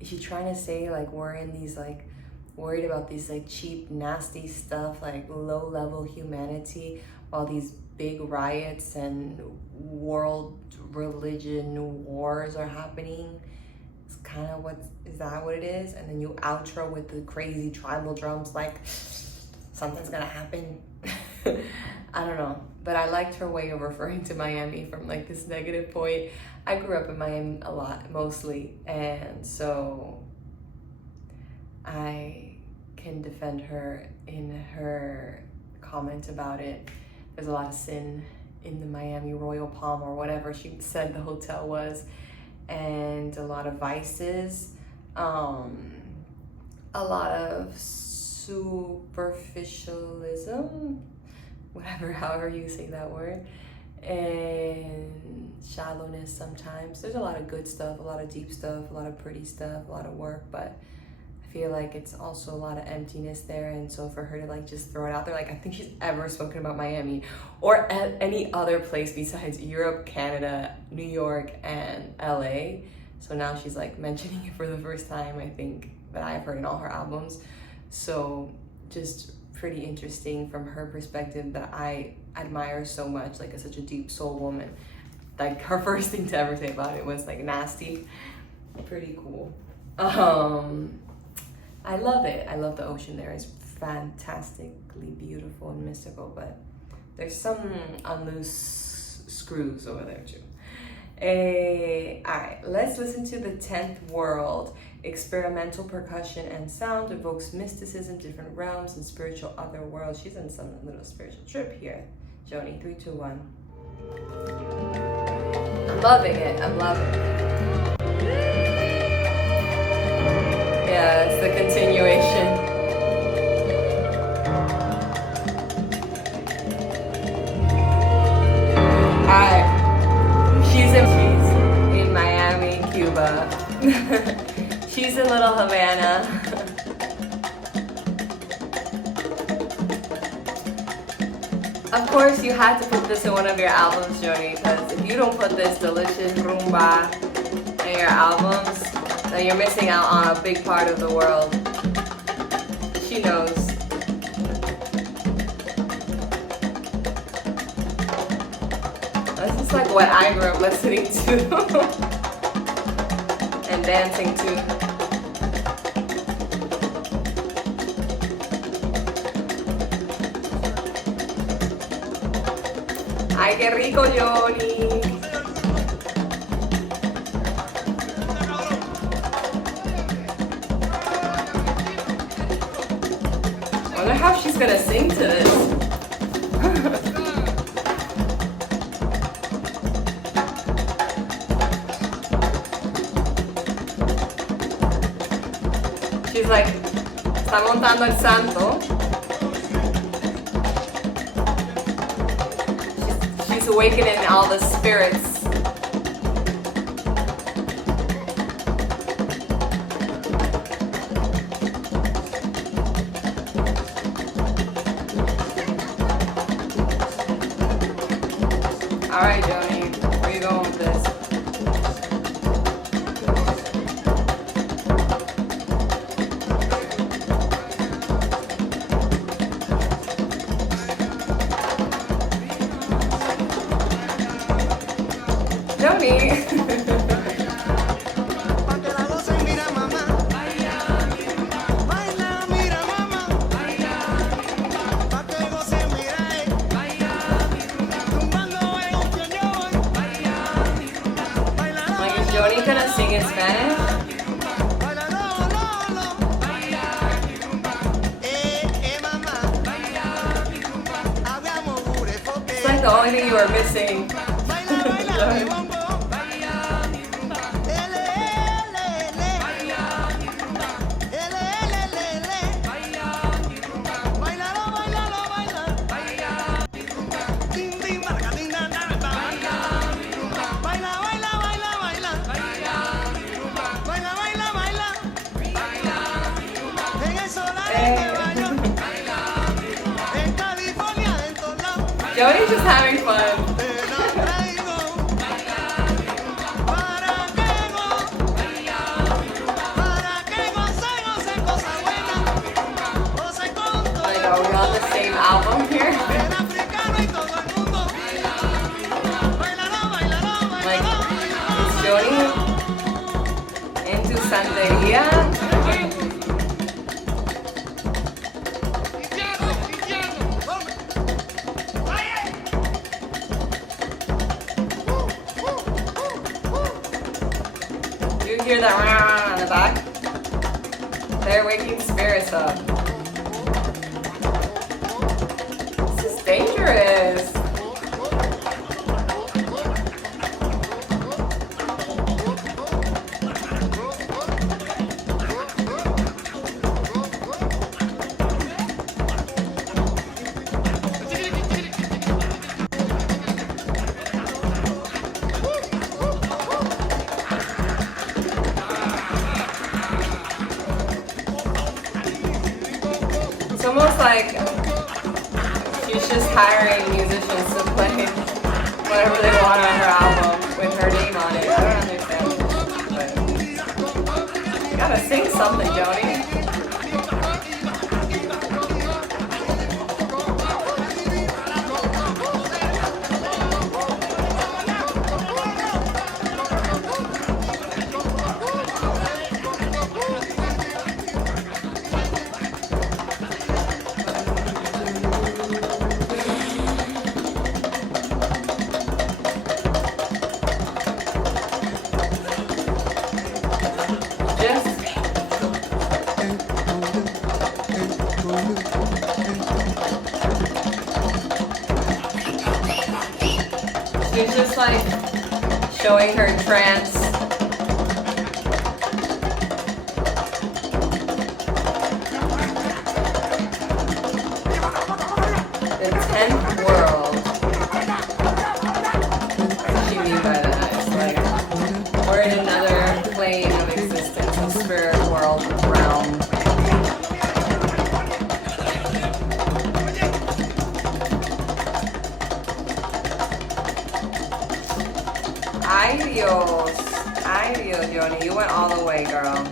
is she trying to say like we're in these like worried about these like cheap nasty stuff, like low level humanity, while these big riots and world religion wars are happening? It's kind of is that what it is? And then you outro with the crazy tribal drums, like something's gonna happen. I don't know, but I liked her way of referring to Miami from like this negative point. I grew up in Miami a lot, mostly, and so I can defend her in her comment about it. There's a lot of sin in the Miami Royal Palm or whatever she said the hotel was, and a lot of vices, a lot of superficialism, whatever, however you say that word, and shallowness sometimes. There's a lot of good stuff, a lot of deep stuff, a lot of pretty stuff, a lot of work, but I feel like it's also a lot of emptiness there. And so for her to like just throw it out there, like I think she's ever spoken about Miami or any other place besides Europe, Canada, New York, and LA. So now she's like mentioning it for the first time, I think, that I've heard in all her albums. So just pretty interesting from her perspective, that I admire so much, like such a deep soul woman. Like her first thing to ever say about it was like nasty. Pretty cool. I love it. I love the ocean there. It's fantastically beautiful and mystical, but there's some unloose screws over there too. Alright, let's listen to The 10th World. Experimental percussion and sound evokes mysticism, different realms, and spiritual other worlds. She's on some little spiritual trip here. Joni, 3, 2, 1. I'm loving it. I'm loving it. Yeah, it's the continuation. Alright. She's in Miami, Cuba. She's in Little Havana. Of course, you had to put this in one of your albums, Joni, because if you don't put this delicious rumba in your albums, then you're missing out on a big part of the world. She knows. This is like what I grew up listening to and dancing to. Ay, qué rico, Joni. I wonder how she's gonna sing to this. She's like, está montando el santo. She's awakening all the spirits. All right, Joni, where you going with this? Joni. Joni gonna sing in Spanish? It's like the only thing you are missing. Joni's just having fun. Like, are we on the same album here? Like, is Joni into Santeria? You hear that on the back? They're waking spirits up. dangerous. It's almost like she's just hiring musicians to play whatever they want on her album with her name on it. I don't understand, but you gotta sing something, Joni. She's just like showing her trance. The 10th world. What do you mean by that? It's like we're in another plane of existence, a spirit world realm. Ay Dios, Joni, you went all the way, girl.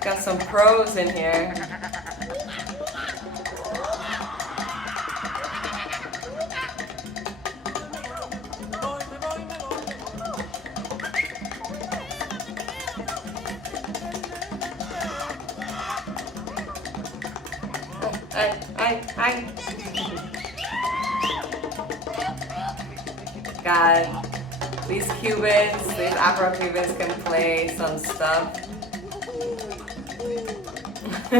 Got some pros in here. Hi. God, these Cubans, these Afro-Cubans can play some stuff. De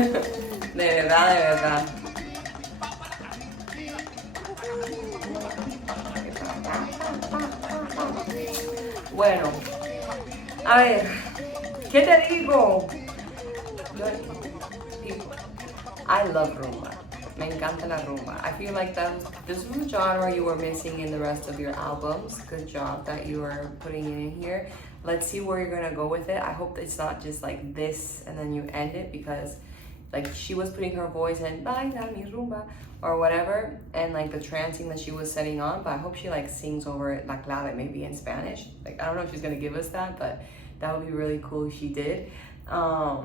verdad. Bueno, a ver, ¿qué te digo? I love rumba. Me encanta la rumba. I feel like this was a genre you were missing in the rest of your albums. Good job that you are putting it in here. Let's see where you're gonna go with it. I hope it's not just like this and then you end it, because like she was putting her voice in baila mi rumba or whatever, and like the trancing that she was setting on, but I hope she like sings over it la clave, maybe in Spanish. Like I don't know if she's gonna give us that, but that would be really cool if she did. I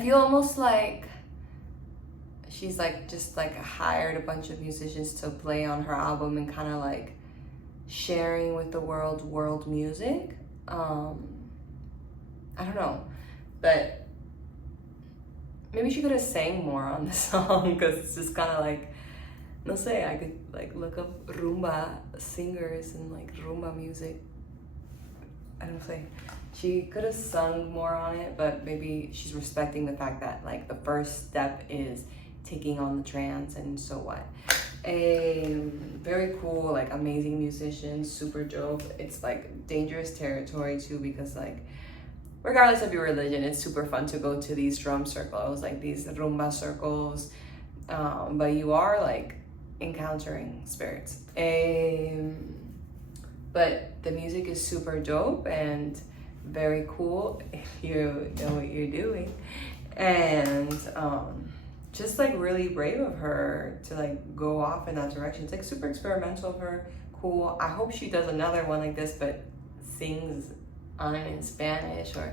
feel almost like she's like just like hired a bunch of musicians to play on her album and kind of like sharing with the world music. I don't know, but maybe she could have sang more on the song, because it's just kind of like, no sé, I could like look up rumba singers and like rumba music. I don't say. She could have sung more on it, but maybe she's respecting the fact that like the first step is taking on the trance, and so what. Very cool, like amazing musicians, super dope. It's like dangerous territory too, because like regardless of your religion, it's super fun to go to these drum circles, like these rumba circles, but you are like encountering spirits. But the music is super dope and very cool if you know what you're doing, and just like really brave of her to like go off in that direction. It's like super experimental of her. Cool. I hope she does another one like this, but sings on it in Spanish, or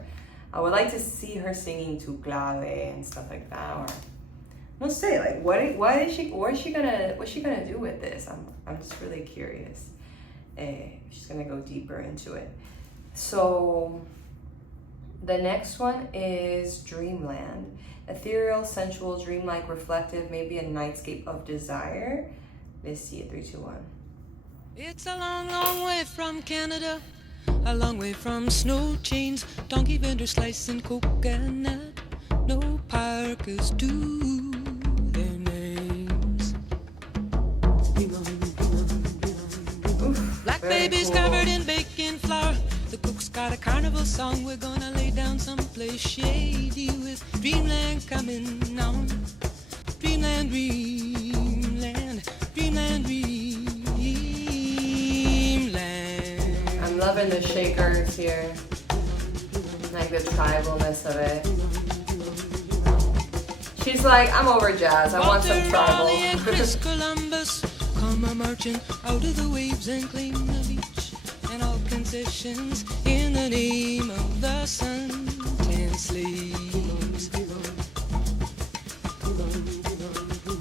I would like to see her singing to clave and stuff like that. Or let's say like what's she gonna do with this? I'm just really curious. She's gonna go deeper into it. So the next one is Dreamland. Ethereal, sensual, dreamlike, reflective, maybe a nightscape of desire. Let's see it. 3, 2, 1. It's a long, long way from Canada, a long way from snow chains, donkey vendors slicing coconut. No parkers do their names. Black babies cool. covered in baking flour. The cook's got a carnival song. We're gonna lay down someplace shady with dreamland coming on. Dreamland, dreamland, dreamland, dreamland. I'm loving the shakers here. Like the tribalness of it. She's like, I'm over jazz. I want some tribal. Raleigh and Chris Columbus come a marching out of the waves and claim the beach and all concessions in the name of the sun-tanned slaves.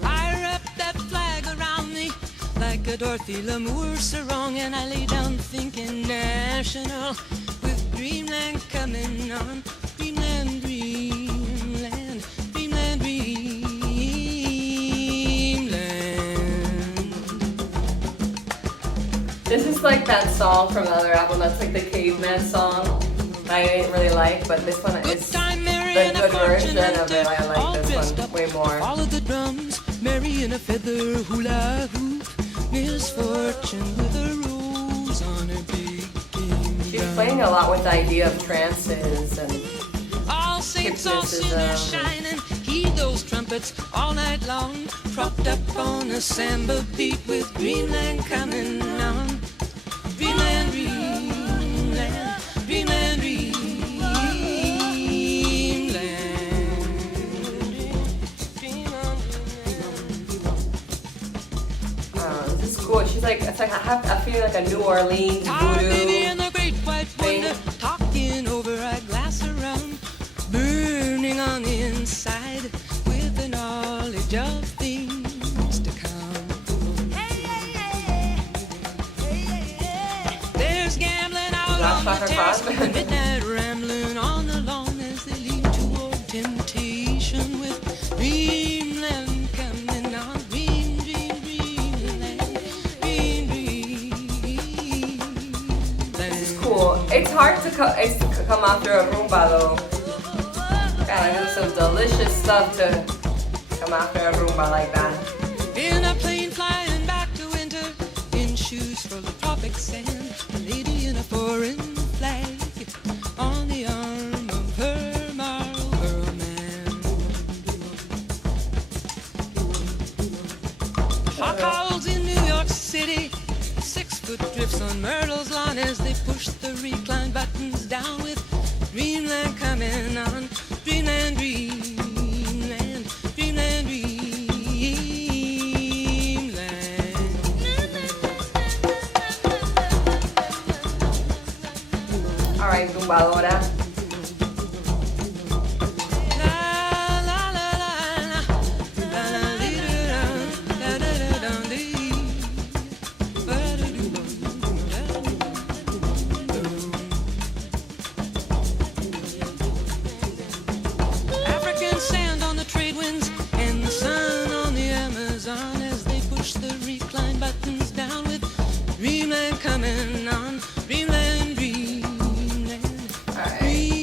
I wrap that flag around me like a Dorothy Lamour sarong, and I lay down thinking national with dreamland coming on. Dreamland, dreamland, dreamland, dreamland. This is like that song from the other album. That's like the caveman song I didn't really like, but this one is the good version of it. I like this one way more. Follow the drums, Mary in a feather hula hoop, misfortune with a rose on her big game. She's playing a lot with the idea of trances and All saints, all sinners shining, heed those trumpets all night long, propped up on a samba beat with Greenland coming on. Greenland, Greenland, Greenland, Greenland. This is cool. She's like, it's like I feel like a New Orleans Our baby voodoo. and the great white wonder, talking over a glass around, burning on the inside with the knowledge of things to come. There's gambling out Last on the Soccer terrace, Club. midnight rambling on the lawn as they lead toward temptation with dreamland coming on. Dream, dream, dreamland, dream, dreamland. Cool. It's hard to come after a rumba though. Gotta do some delicious stuff to come after a rumba like that. In a plane flying back to winter, in shoes full of tropic sand, a lady in a foreign flag on the arm of her Marlboro man. Hot owls in New York City, 6-foot drifts on Myrtle's lawn as they push the recline buttons down with Dreamland coming on. Dreamland, dreamland, dreamland, dreamland. All right, zumbadora. La la la la la la la dee da da da da da dee ba da doo African sand on the trade winds and the sun on the Amazon as they push the recline buttons down with Dreamland coming on. Dreamland, dreamland, All right. dreamland.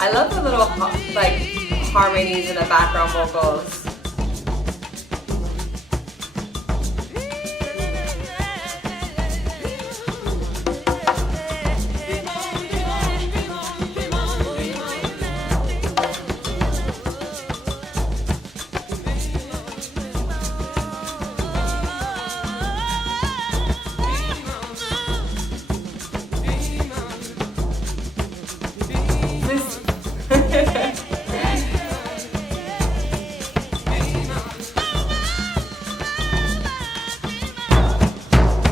I love the little like harmonies in the background vocals. This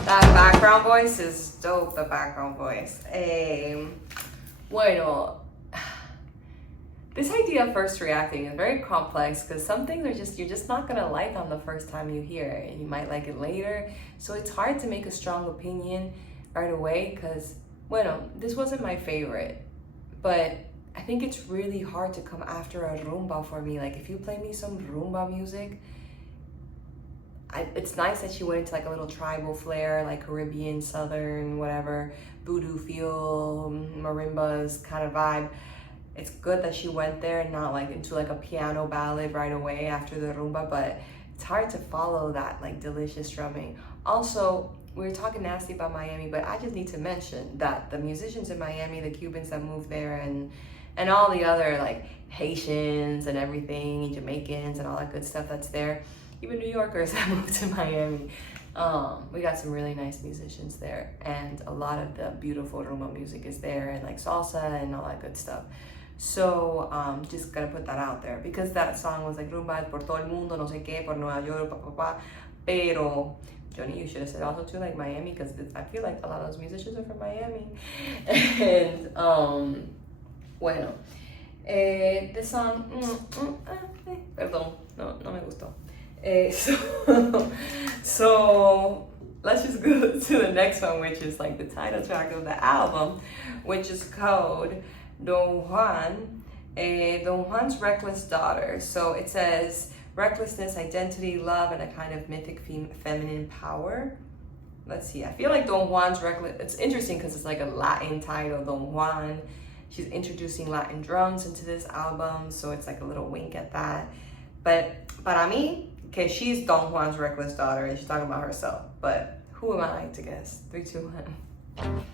that background voice is dope. The background voice. Bueno, this idea of first reacting is very complex because some things are you're just not gonna like on the first time you hear it, and you might like it later. So it's hard to make a strong opinion right away because, bueno, this wasn't my favorite, but I think it's really hard to come after a rumba for me. Like if you play me some rumba music, it's nice that she went into like a little tribal flair, like Caribbean, Southern, whatever, voodoo feel, marimbas kind of vibe. It's good that she went there and not like into like a piano ballad right away after the rumba, but it's hard to follow that like delicious drumming. Also, we were talking nasty about Miami, but I just need to mention that the musicians in Miami, the Cubans that moved there, and all the other like Haitians and everything, and Jamaicans and all that good stuff that's there, even New Yorkers that moved to Miami. We got some really nice musicians there, and a lot of the beautiful rumba music is there, and like salsa and all that good stuff. So just gotta put that out there, because that song was like rumba es por todo el mundo, no sé qué, por Nueva York, pa pa pa. Pero Joni, you should have said also too like Miami, because I feel like a lot of those musicians are from Miami. And bueno, this song, perdón, no me gustó. So let's just go to the next one, which is like the title track of the album, which is called Don Juan, Don Juan's Reckless Daughter. So it says recklessness, identity, love, and a kind of mythic feminine power. Let's see, I feel like Don Juan's reckless, it's interesting because it's like a Latin title, Don Juan. She's introducing Latin drums into this album, so it's like a little wink at that. But para mí, okay, she's Don Juan's reckless daughter and she's talking about herself, but who am I to guess? 3, 2, 1.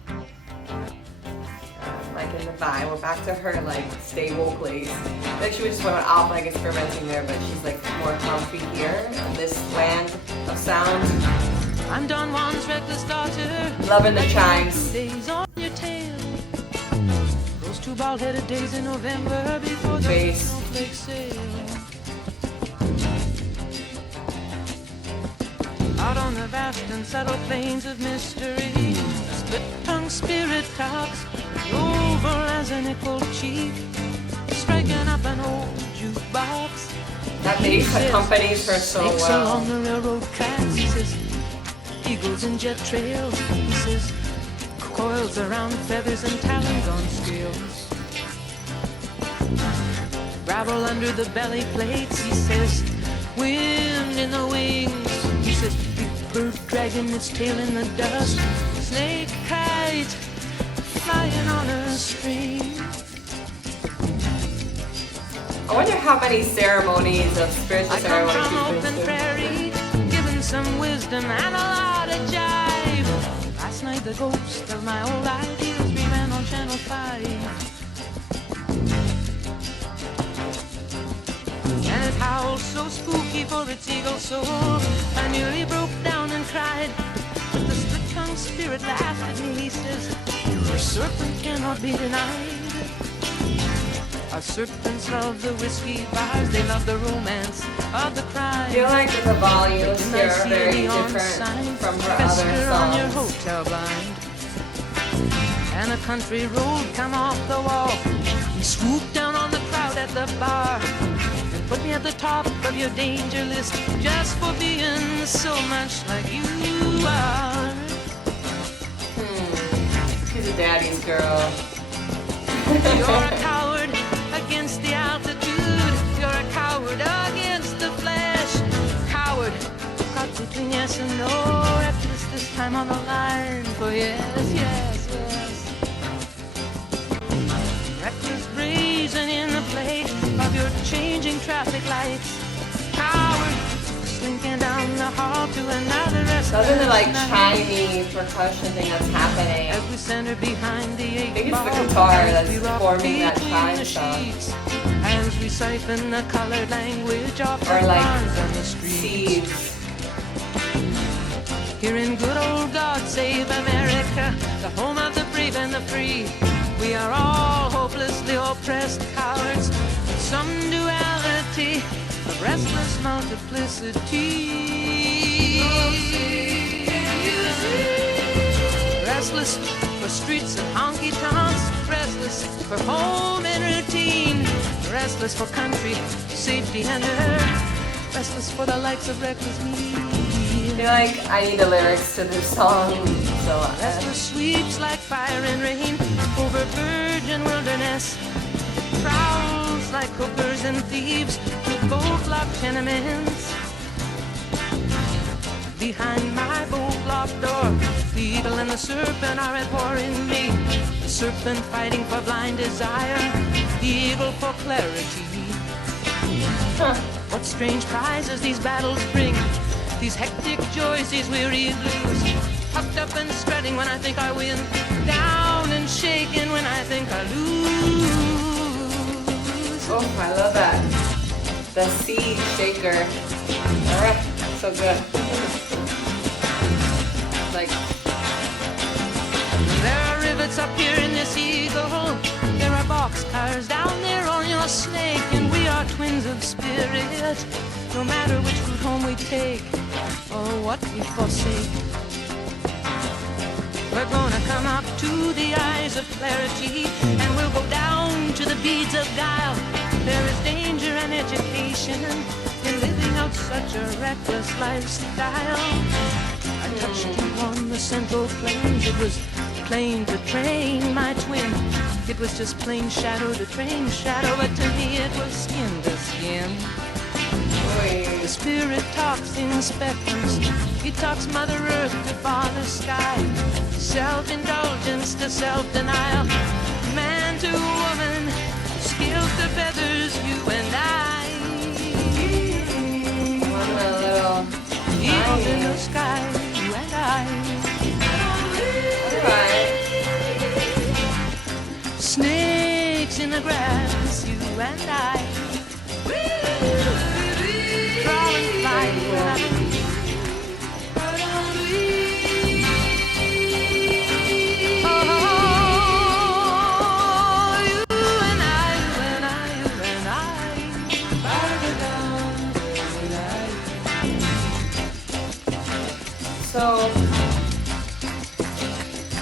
Like in the vibe, we're back to her like stable place. Like she was just went off like experimenting there, but she's like more comfy here in this land of sound. I'm Don Juan's reckless daughter. Loving the chimes. Days on your tail. Those 2 bald-headed days in November before the Bass. snowflakes sail. Out on the vast and subtle plains of mystery, a split-tongued spirit talks over as an equal cheek, striking up an old jukebox. That bass accompanies her so Snakes well. along the railroad tracks, he says, eagles and jet trails, he says, coils around feathers and talons on scales. Gravel under the belly plates, he says, wind in the wings, he says, big bird dragging its tail in the dust, snake kite flying on a string. I wonder how many ceremonies of spiritual I come ceremonies from she's open been to. prairie, giving some wisdom and a lot of jive. Last night the ghost of my old ideals ran on Channel 5. And it howled so spooky for its eagle soul, I nearly broke down and cried. But the split-tongued spirit laughed at me, he says, the serpent cannot be denied. Our serpents love the whiskey bars, they love the romance of the crime. I feel like the volumes here are very different from her other on your songs. hotel blind. And a country road come off the wall. He swooped down on the crowd at the bar and put me at the top of your danger list just for being so much like you are. She's a daddy's girl. You're a coward against the altitude. You're a coward against the flesh. Coward, caught between yes and no. Reckless this time on the line for yes, yes, yes. Reckless brazen in the play of your changing traffic lights. Coward, slinking down the hall to another restaurant. Other than like chimey percussion thing that's happening, As we send her behind the I think it's the guitar that's forming that chime sound. As we siphon the colored language off the Or like lawns on the street. seeds. Here in good old God Save America, the home of the brave and the free, we are all hopelessly oppressed cowards. Some duality of restless multiplicity. Restless for streets and honky tonks, restless for home and routine, restless for country, safety and earth, restless for the likes of reckless me. I feel like I need the lyrics to this song, so Restless sweeps like fire and rain over virgin wilderness. prowls like hookers and thieves with bolt-locked tenements. Behind my bolt-locked door, the eagle and the serpent are at war in me. The serpent fighting for blind desire, the eagle for clarity. What strange prizes these battles bring, these hectic joys, these weary blues. Puffed up and strutting when I think I win, down and shaking when I think I lose. Oh, I love that. The C shaker. So good. Like, there are rivets up here in this eagle. There are boxcars down there on your snake, and we are twins of spirit. No matter which route home we take, or what we forsake, we're gonna come up to the eyes of clarity, and we'll go down to the beads of guile. There is danger and education in living out such a reckless lifestyle. I touched you on the Central Plains. It was plain to train my twin. It was just plain shadow to train shadow, but to me it was skin to skin. The spirit talks in spectrums. He talks Mother Earth to Father Sky, self-indulgence to self-denial, man to woman, skills to feathers, you and I. Eagles in the sky, you and I. Snakes in the grass, you and I. Crawl and fly, you and I. So,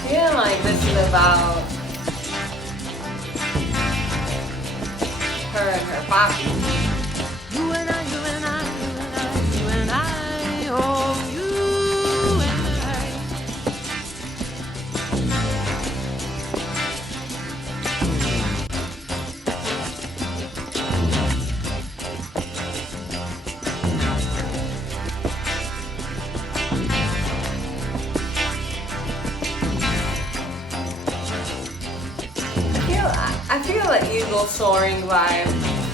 feeling like this is about her and her papi. You and I, you and I, you and I, you and I, oh, you and I. I feel like eagle soaring vibe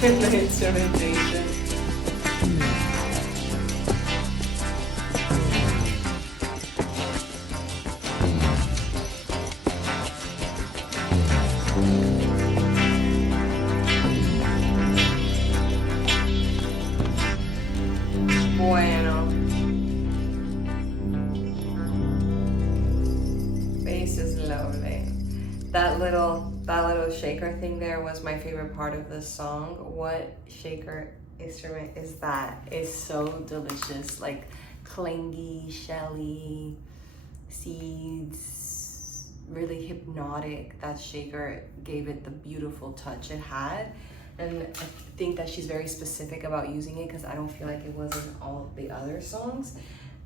in the instrumentation. Bueno. Bass is lovely. That little shaker thing there was my favorite part of the song. What shaker instrument is that? It's so delicious, like clangy, shelly, seeds, really hypnotic. That shaker gave it the beautiful touch it had. And I think that she's very specific about using it because I don't feel like it was in all the other songs.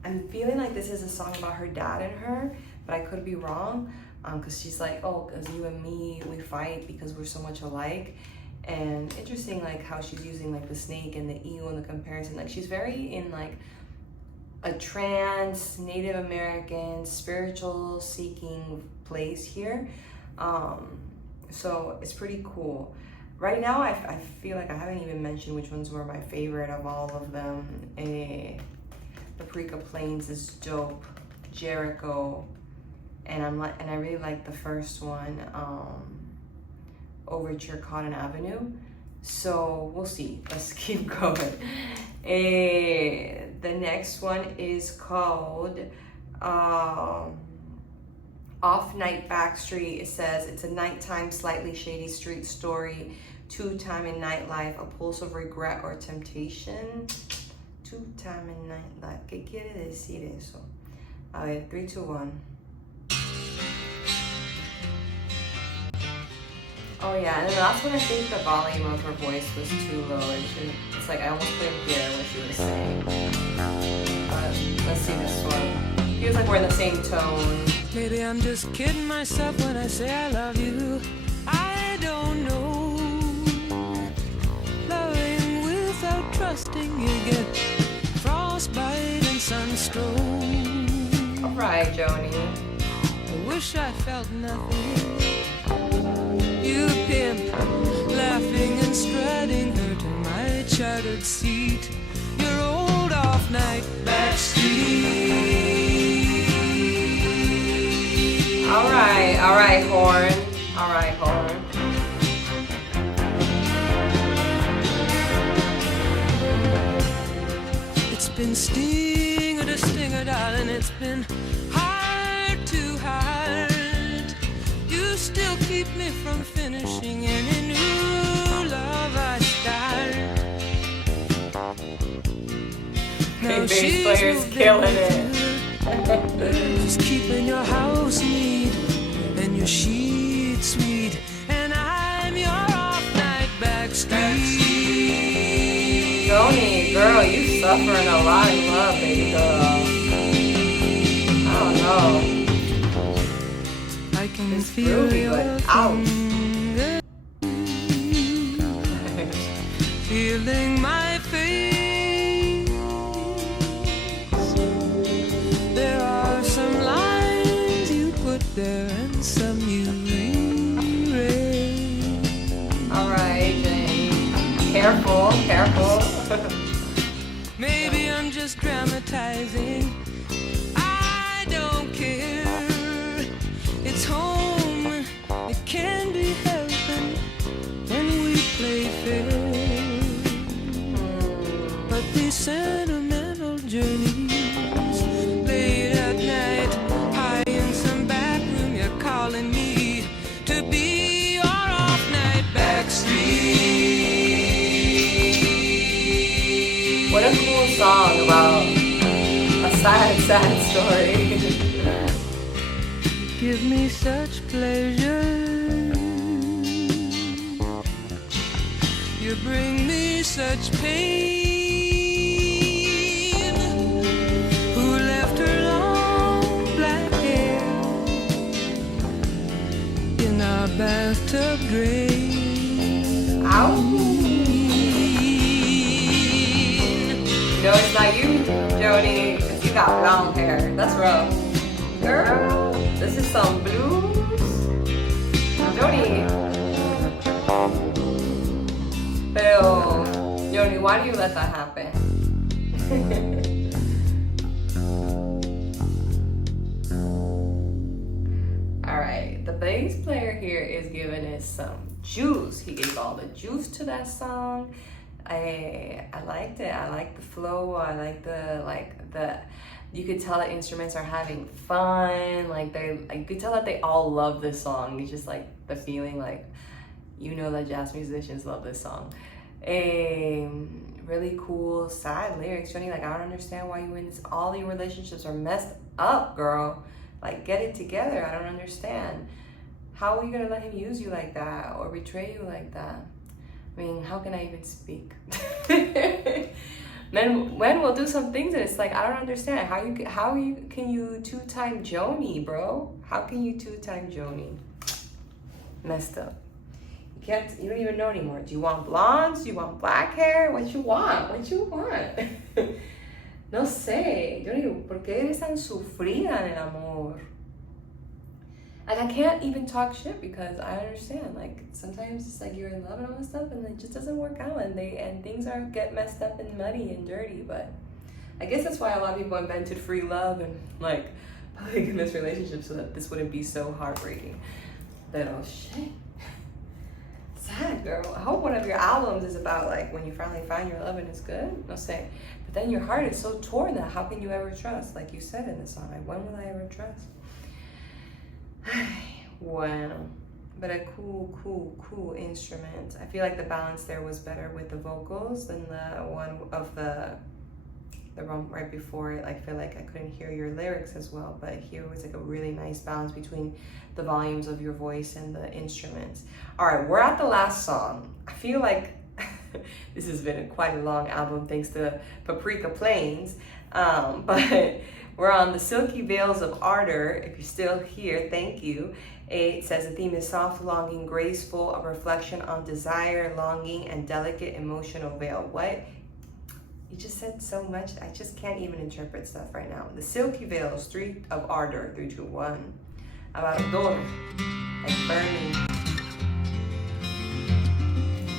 I'm feeling like this is a song about her dad and her, but I could be wrong. Because she's like, oh, because you and me, we fight because we're so much alike. And interesting, like how she's using like the snake and the eel and the comparison. Like she's very in like a trance, Native American, spiritual seeking place here. So it's pretty cool. Right now, I feel like I haven't even mentioned which ones were my favorite of all of them. Paprika Plains is dope. Jericho. And I really like the first one, Overture Cotton Avenue. So we'll see. Let's keep going. The next one is called Off Night Backstreet. It says it's a nighttime, slightly shady street story, two-time in nightlife, a pulse of regret or temptation. Two-time in nightlife. ¿Qué quiere decir eso? A ver, 3, 2, 1. Oh yeah, and then the last one, I think the volume of her voice was too low. It's like I almost couldn't hear what she was saying. But let's see this one. Feels like we're in the same tone. Maybe I'm just kidding myself when I say I love you. I don't know. without trusting, you get frostbite and sunstroke. Alright, Joni. I wish I felt nothing. You pimp, laughing and strutting her to my chartered seat. Your old off-night backstreet. Alright, horn. Alright, horn. It's been stinger to stinger, darling. It's been hard to hard. You still keep me from finishing any new love I start. Hey, bass player's killing it. Just keeping your house neat and your sheets sweet, and I'm your off-night backstreet. Joni, girl, you suffering a lot in love, baby girl. I don't know. I can It's feel groovy, your but ouch. fingers feeling my face. There are some lines you put there and some you erase. Alright, Jane. Careful. Maybe I'm just dramatizing. I don't care. It's home. It can be heaven when we play fair. But these sentimental journeys late at night, high in some back room, you're calling me to be your off-night backstreet. What a cool song about a sad story. Give me such pleasure. You bring me such pain. Who left her long black hair in our bathtub drain? Ow. No, it's not you, Joni. It's you got long hair. That's rough. Girl, this is some blues. Joni. Pero, Joni, why do you let that happen? Alright, the bass player here is giving it some juice. He gave all the juice to that song. I liked it. I like the flow. I like the you could tell the instruments are having fun. Like you could tell that they all love this song. It's just like the feeling, like, you know, that jazz musicians love this song. Really cool, sad lyrics. Joni, like, I don't understand why you in this. All your relationships are messed up, girl. Like, get it together. I don't understand. How are you gonna let him use you like that or betray you like that? I mean, how can I even speak? Men will do some things and it's like, I don't understand. How can you two-time Joni, bro? How can you two-time Joni? Messed up. You don't even know anymore. Do you want blondes? Do you want black hair? What you want? No sé. Joni, ¿por qué eres tan sufrida en el amor? Like, I can't even talk shit because I understand. Like, sometimes it's like you're in love and all this stuff and it just doesn't work out and things get messed up and muddy and dirty. But I guess that's why a lot of people invented free love and like polygamous relationships, so that this wouldn't be so heartbreaking. But oh shit. Sad, girl. I hope one of your albums is about like when you finally find your love and it's good. No say. But then your heart is so torn that how can you ever trust? Like you said in the song, like, when will I ever trust? Wow. But a cool instrument. I feel like the balance there was better with the vocals than the one of the one right before it. I feel like I couldn't hear your lyrics as well, but here was like a really nice balance between the volumes of your voice and the instruments. All right, we're at the last song. I feel like this has been quite a long album thanks to Paprika Plains, but We're on the Silky Veils of Ardor. If you're still here, thank you. It says the theme is soft, longing, graceful, a reflection on desire, longing, and delicate emotional veil. What? You just said so much. I just can't even interpret stuff right now. The Silky Veils, 3 of Ardor, 3, 2, 1. About ardor, like burning.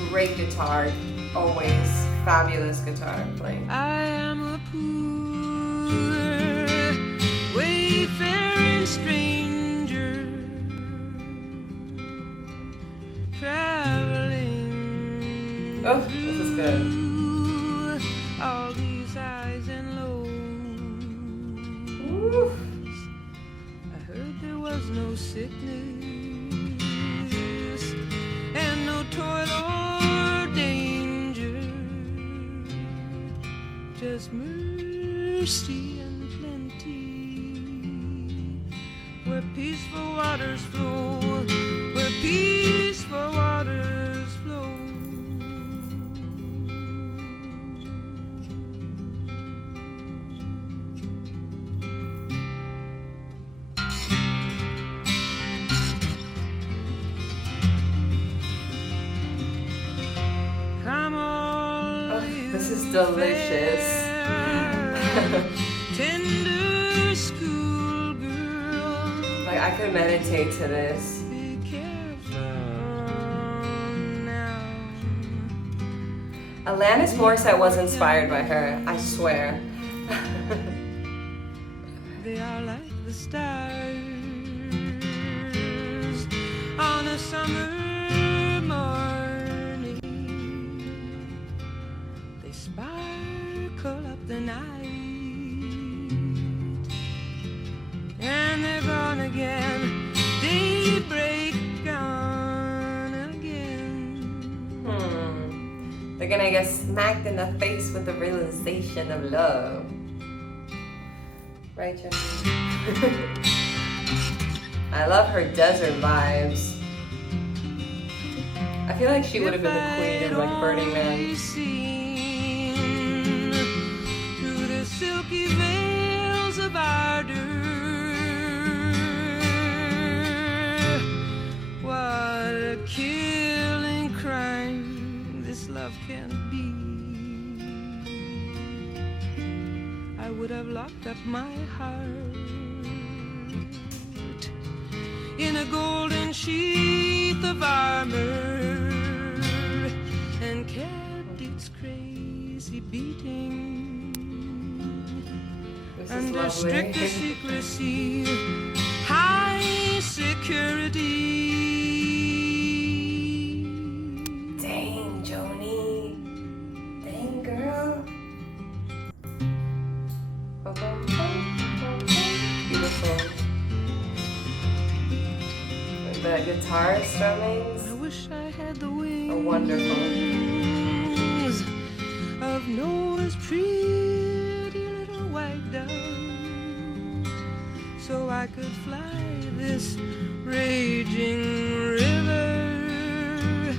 Great guitar, always fabulous guitar playing. I am a poor wayfaring stranger, traveling. Oh, this is good. All these highs and lows. Woo. I heard there was no sickness and no toil or danger, just mercy and plenty, where peaceful waters flow, where peaceful waters flow. This is delicious. Tender schoolgirl, Like I could meditate to this. be careful now. Alanis Morissette was inspired by her, I swear. They are like the stars on a summer morning. They sparkle up the night, and they're gone again. Daybreak gone again. They're gonna get smacked in the face with the realization of love. Right, Joni? I love her desert vibes. I feel like she would have been the queen of like Burning Man. Seen through the silky veils of ardor, what a killing crime this love can be. I would have locked up my heart in a golden sheath of armor and kept its crazy beating under lovely. strictest secrecy, high security. Dang, Joni. Dang, girl. Beautiful. The guitar strummings I wish I had the wings are wonderful. of Noah's pretty little white dove, so I could fly this raging river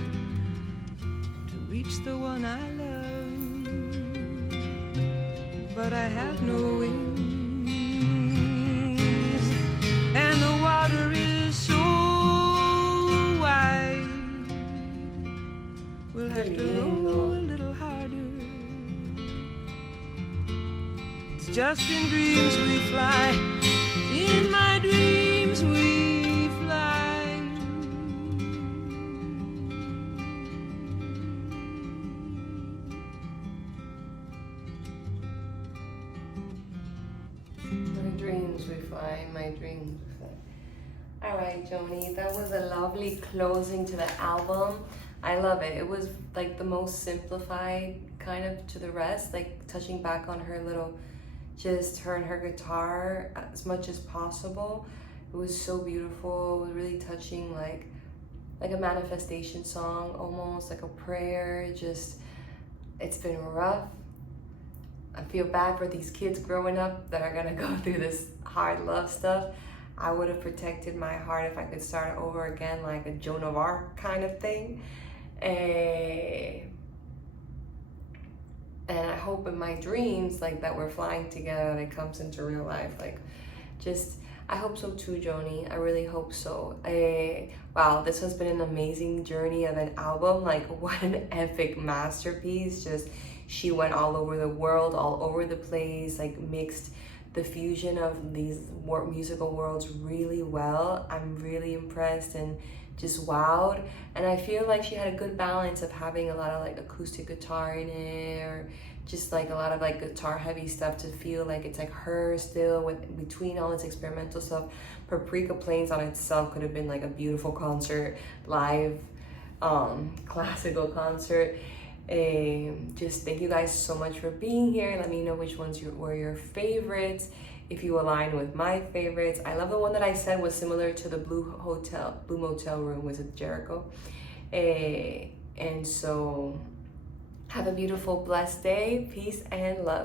to reach the one I love, but I have no wings, and the water is so wide. We'll have to row a little harder. It's just in dreams we fly. In my dreams we fly. My dreams we fly, my dreams we fly. All right, Joni, that was a lovely closing to the album. I love it. It was like the most simplified kind of to the rest, like touching back on her little, just her and her guitar as much as possible. It was so beautiful. It was really touching, like a manifestation song, almost like a prayer. Just, it's been rough. I feel bad for these kids growing up that are gonna go through this hard love stuff. I would have protected my heart if I could start over again, like a Joan of Arc kind of thing. and I hope in my dreams like that we're flying together, that it comes into real life. Like, just I hope so too, Joni. I really hope so. Wow, this has been an amazing journey of an album. Like, what an epic masterpiece. Just, she went all over the world, all over the place, like mixed the fusion of these musical worlds really well. I'm really impressed and just wowed. And I feel like she had a good balance of having a lot of like acoustic guitar in it, or just like a lot of like guitar heavy stuff to feel like it's like her still with between all this experimental stuff. Paprika Plains on itself could have been like a beautiful concert, live classical concert. Just thank you guys so much for being here. Let me know which ones were your favorites, if you align with my favorites. I love the one that I said was similar to the Blue Motel Room, was it Jericho? And so have a beautiful, blessed day. Peace and love.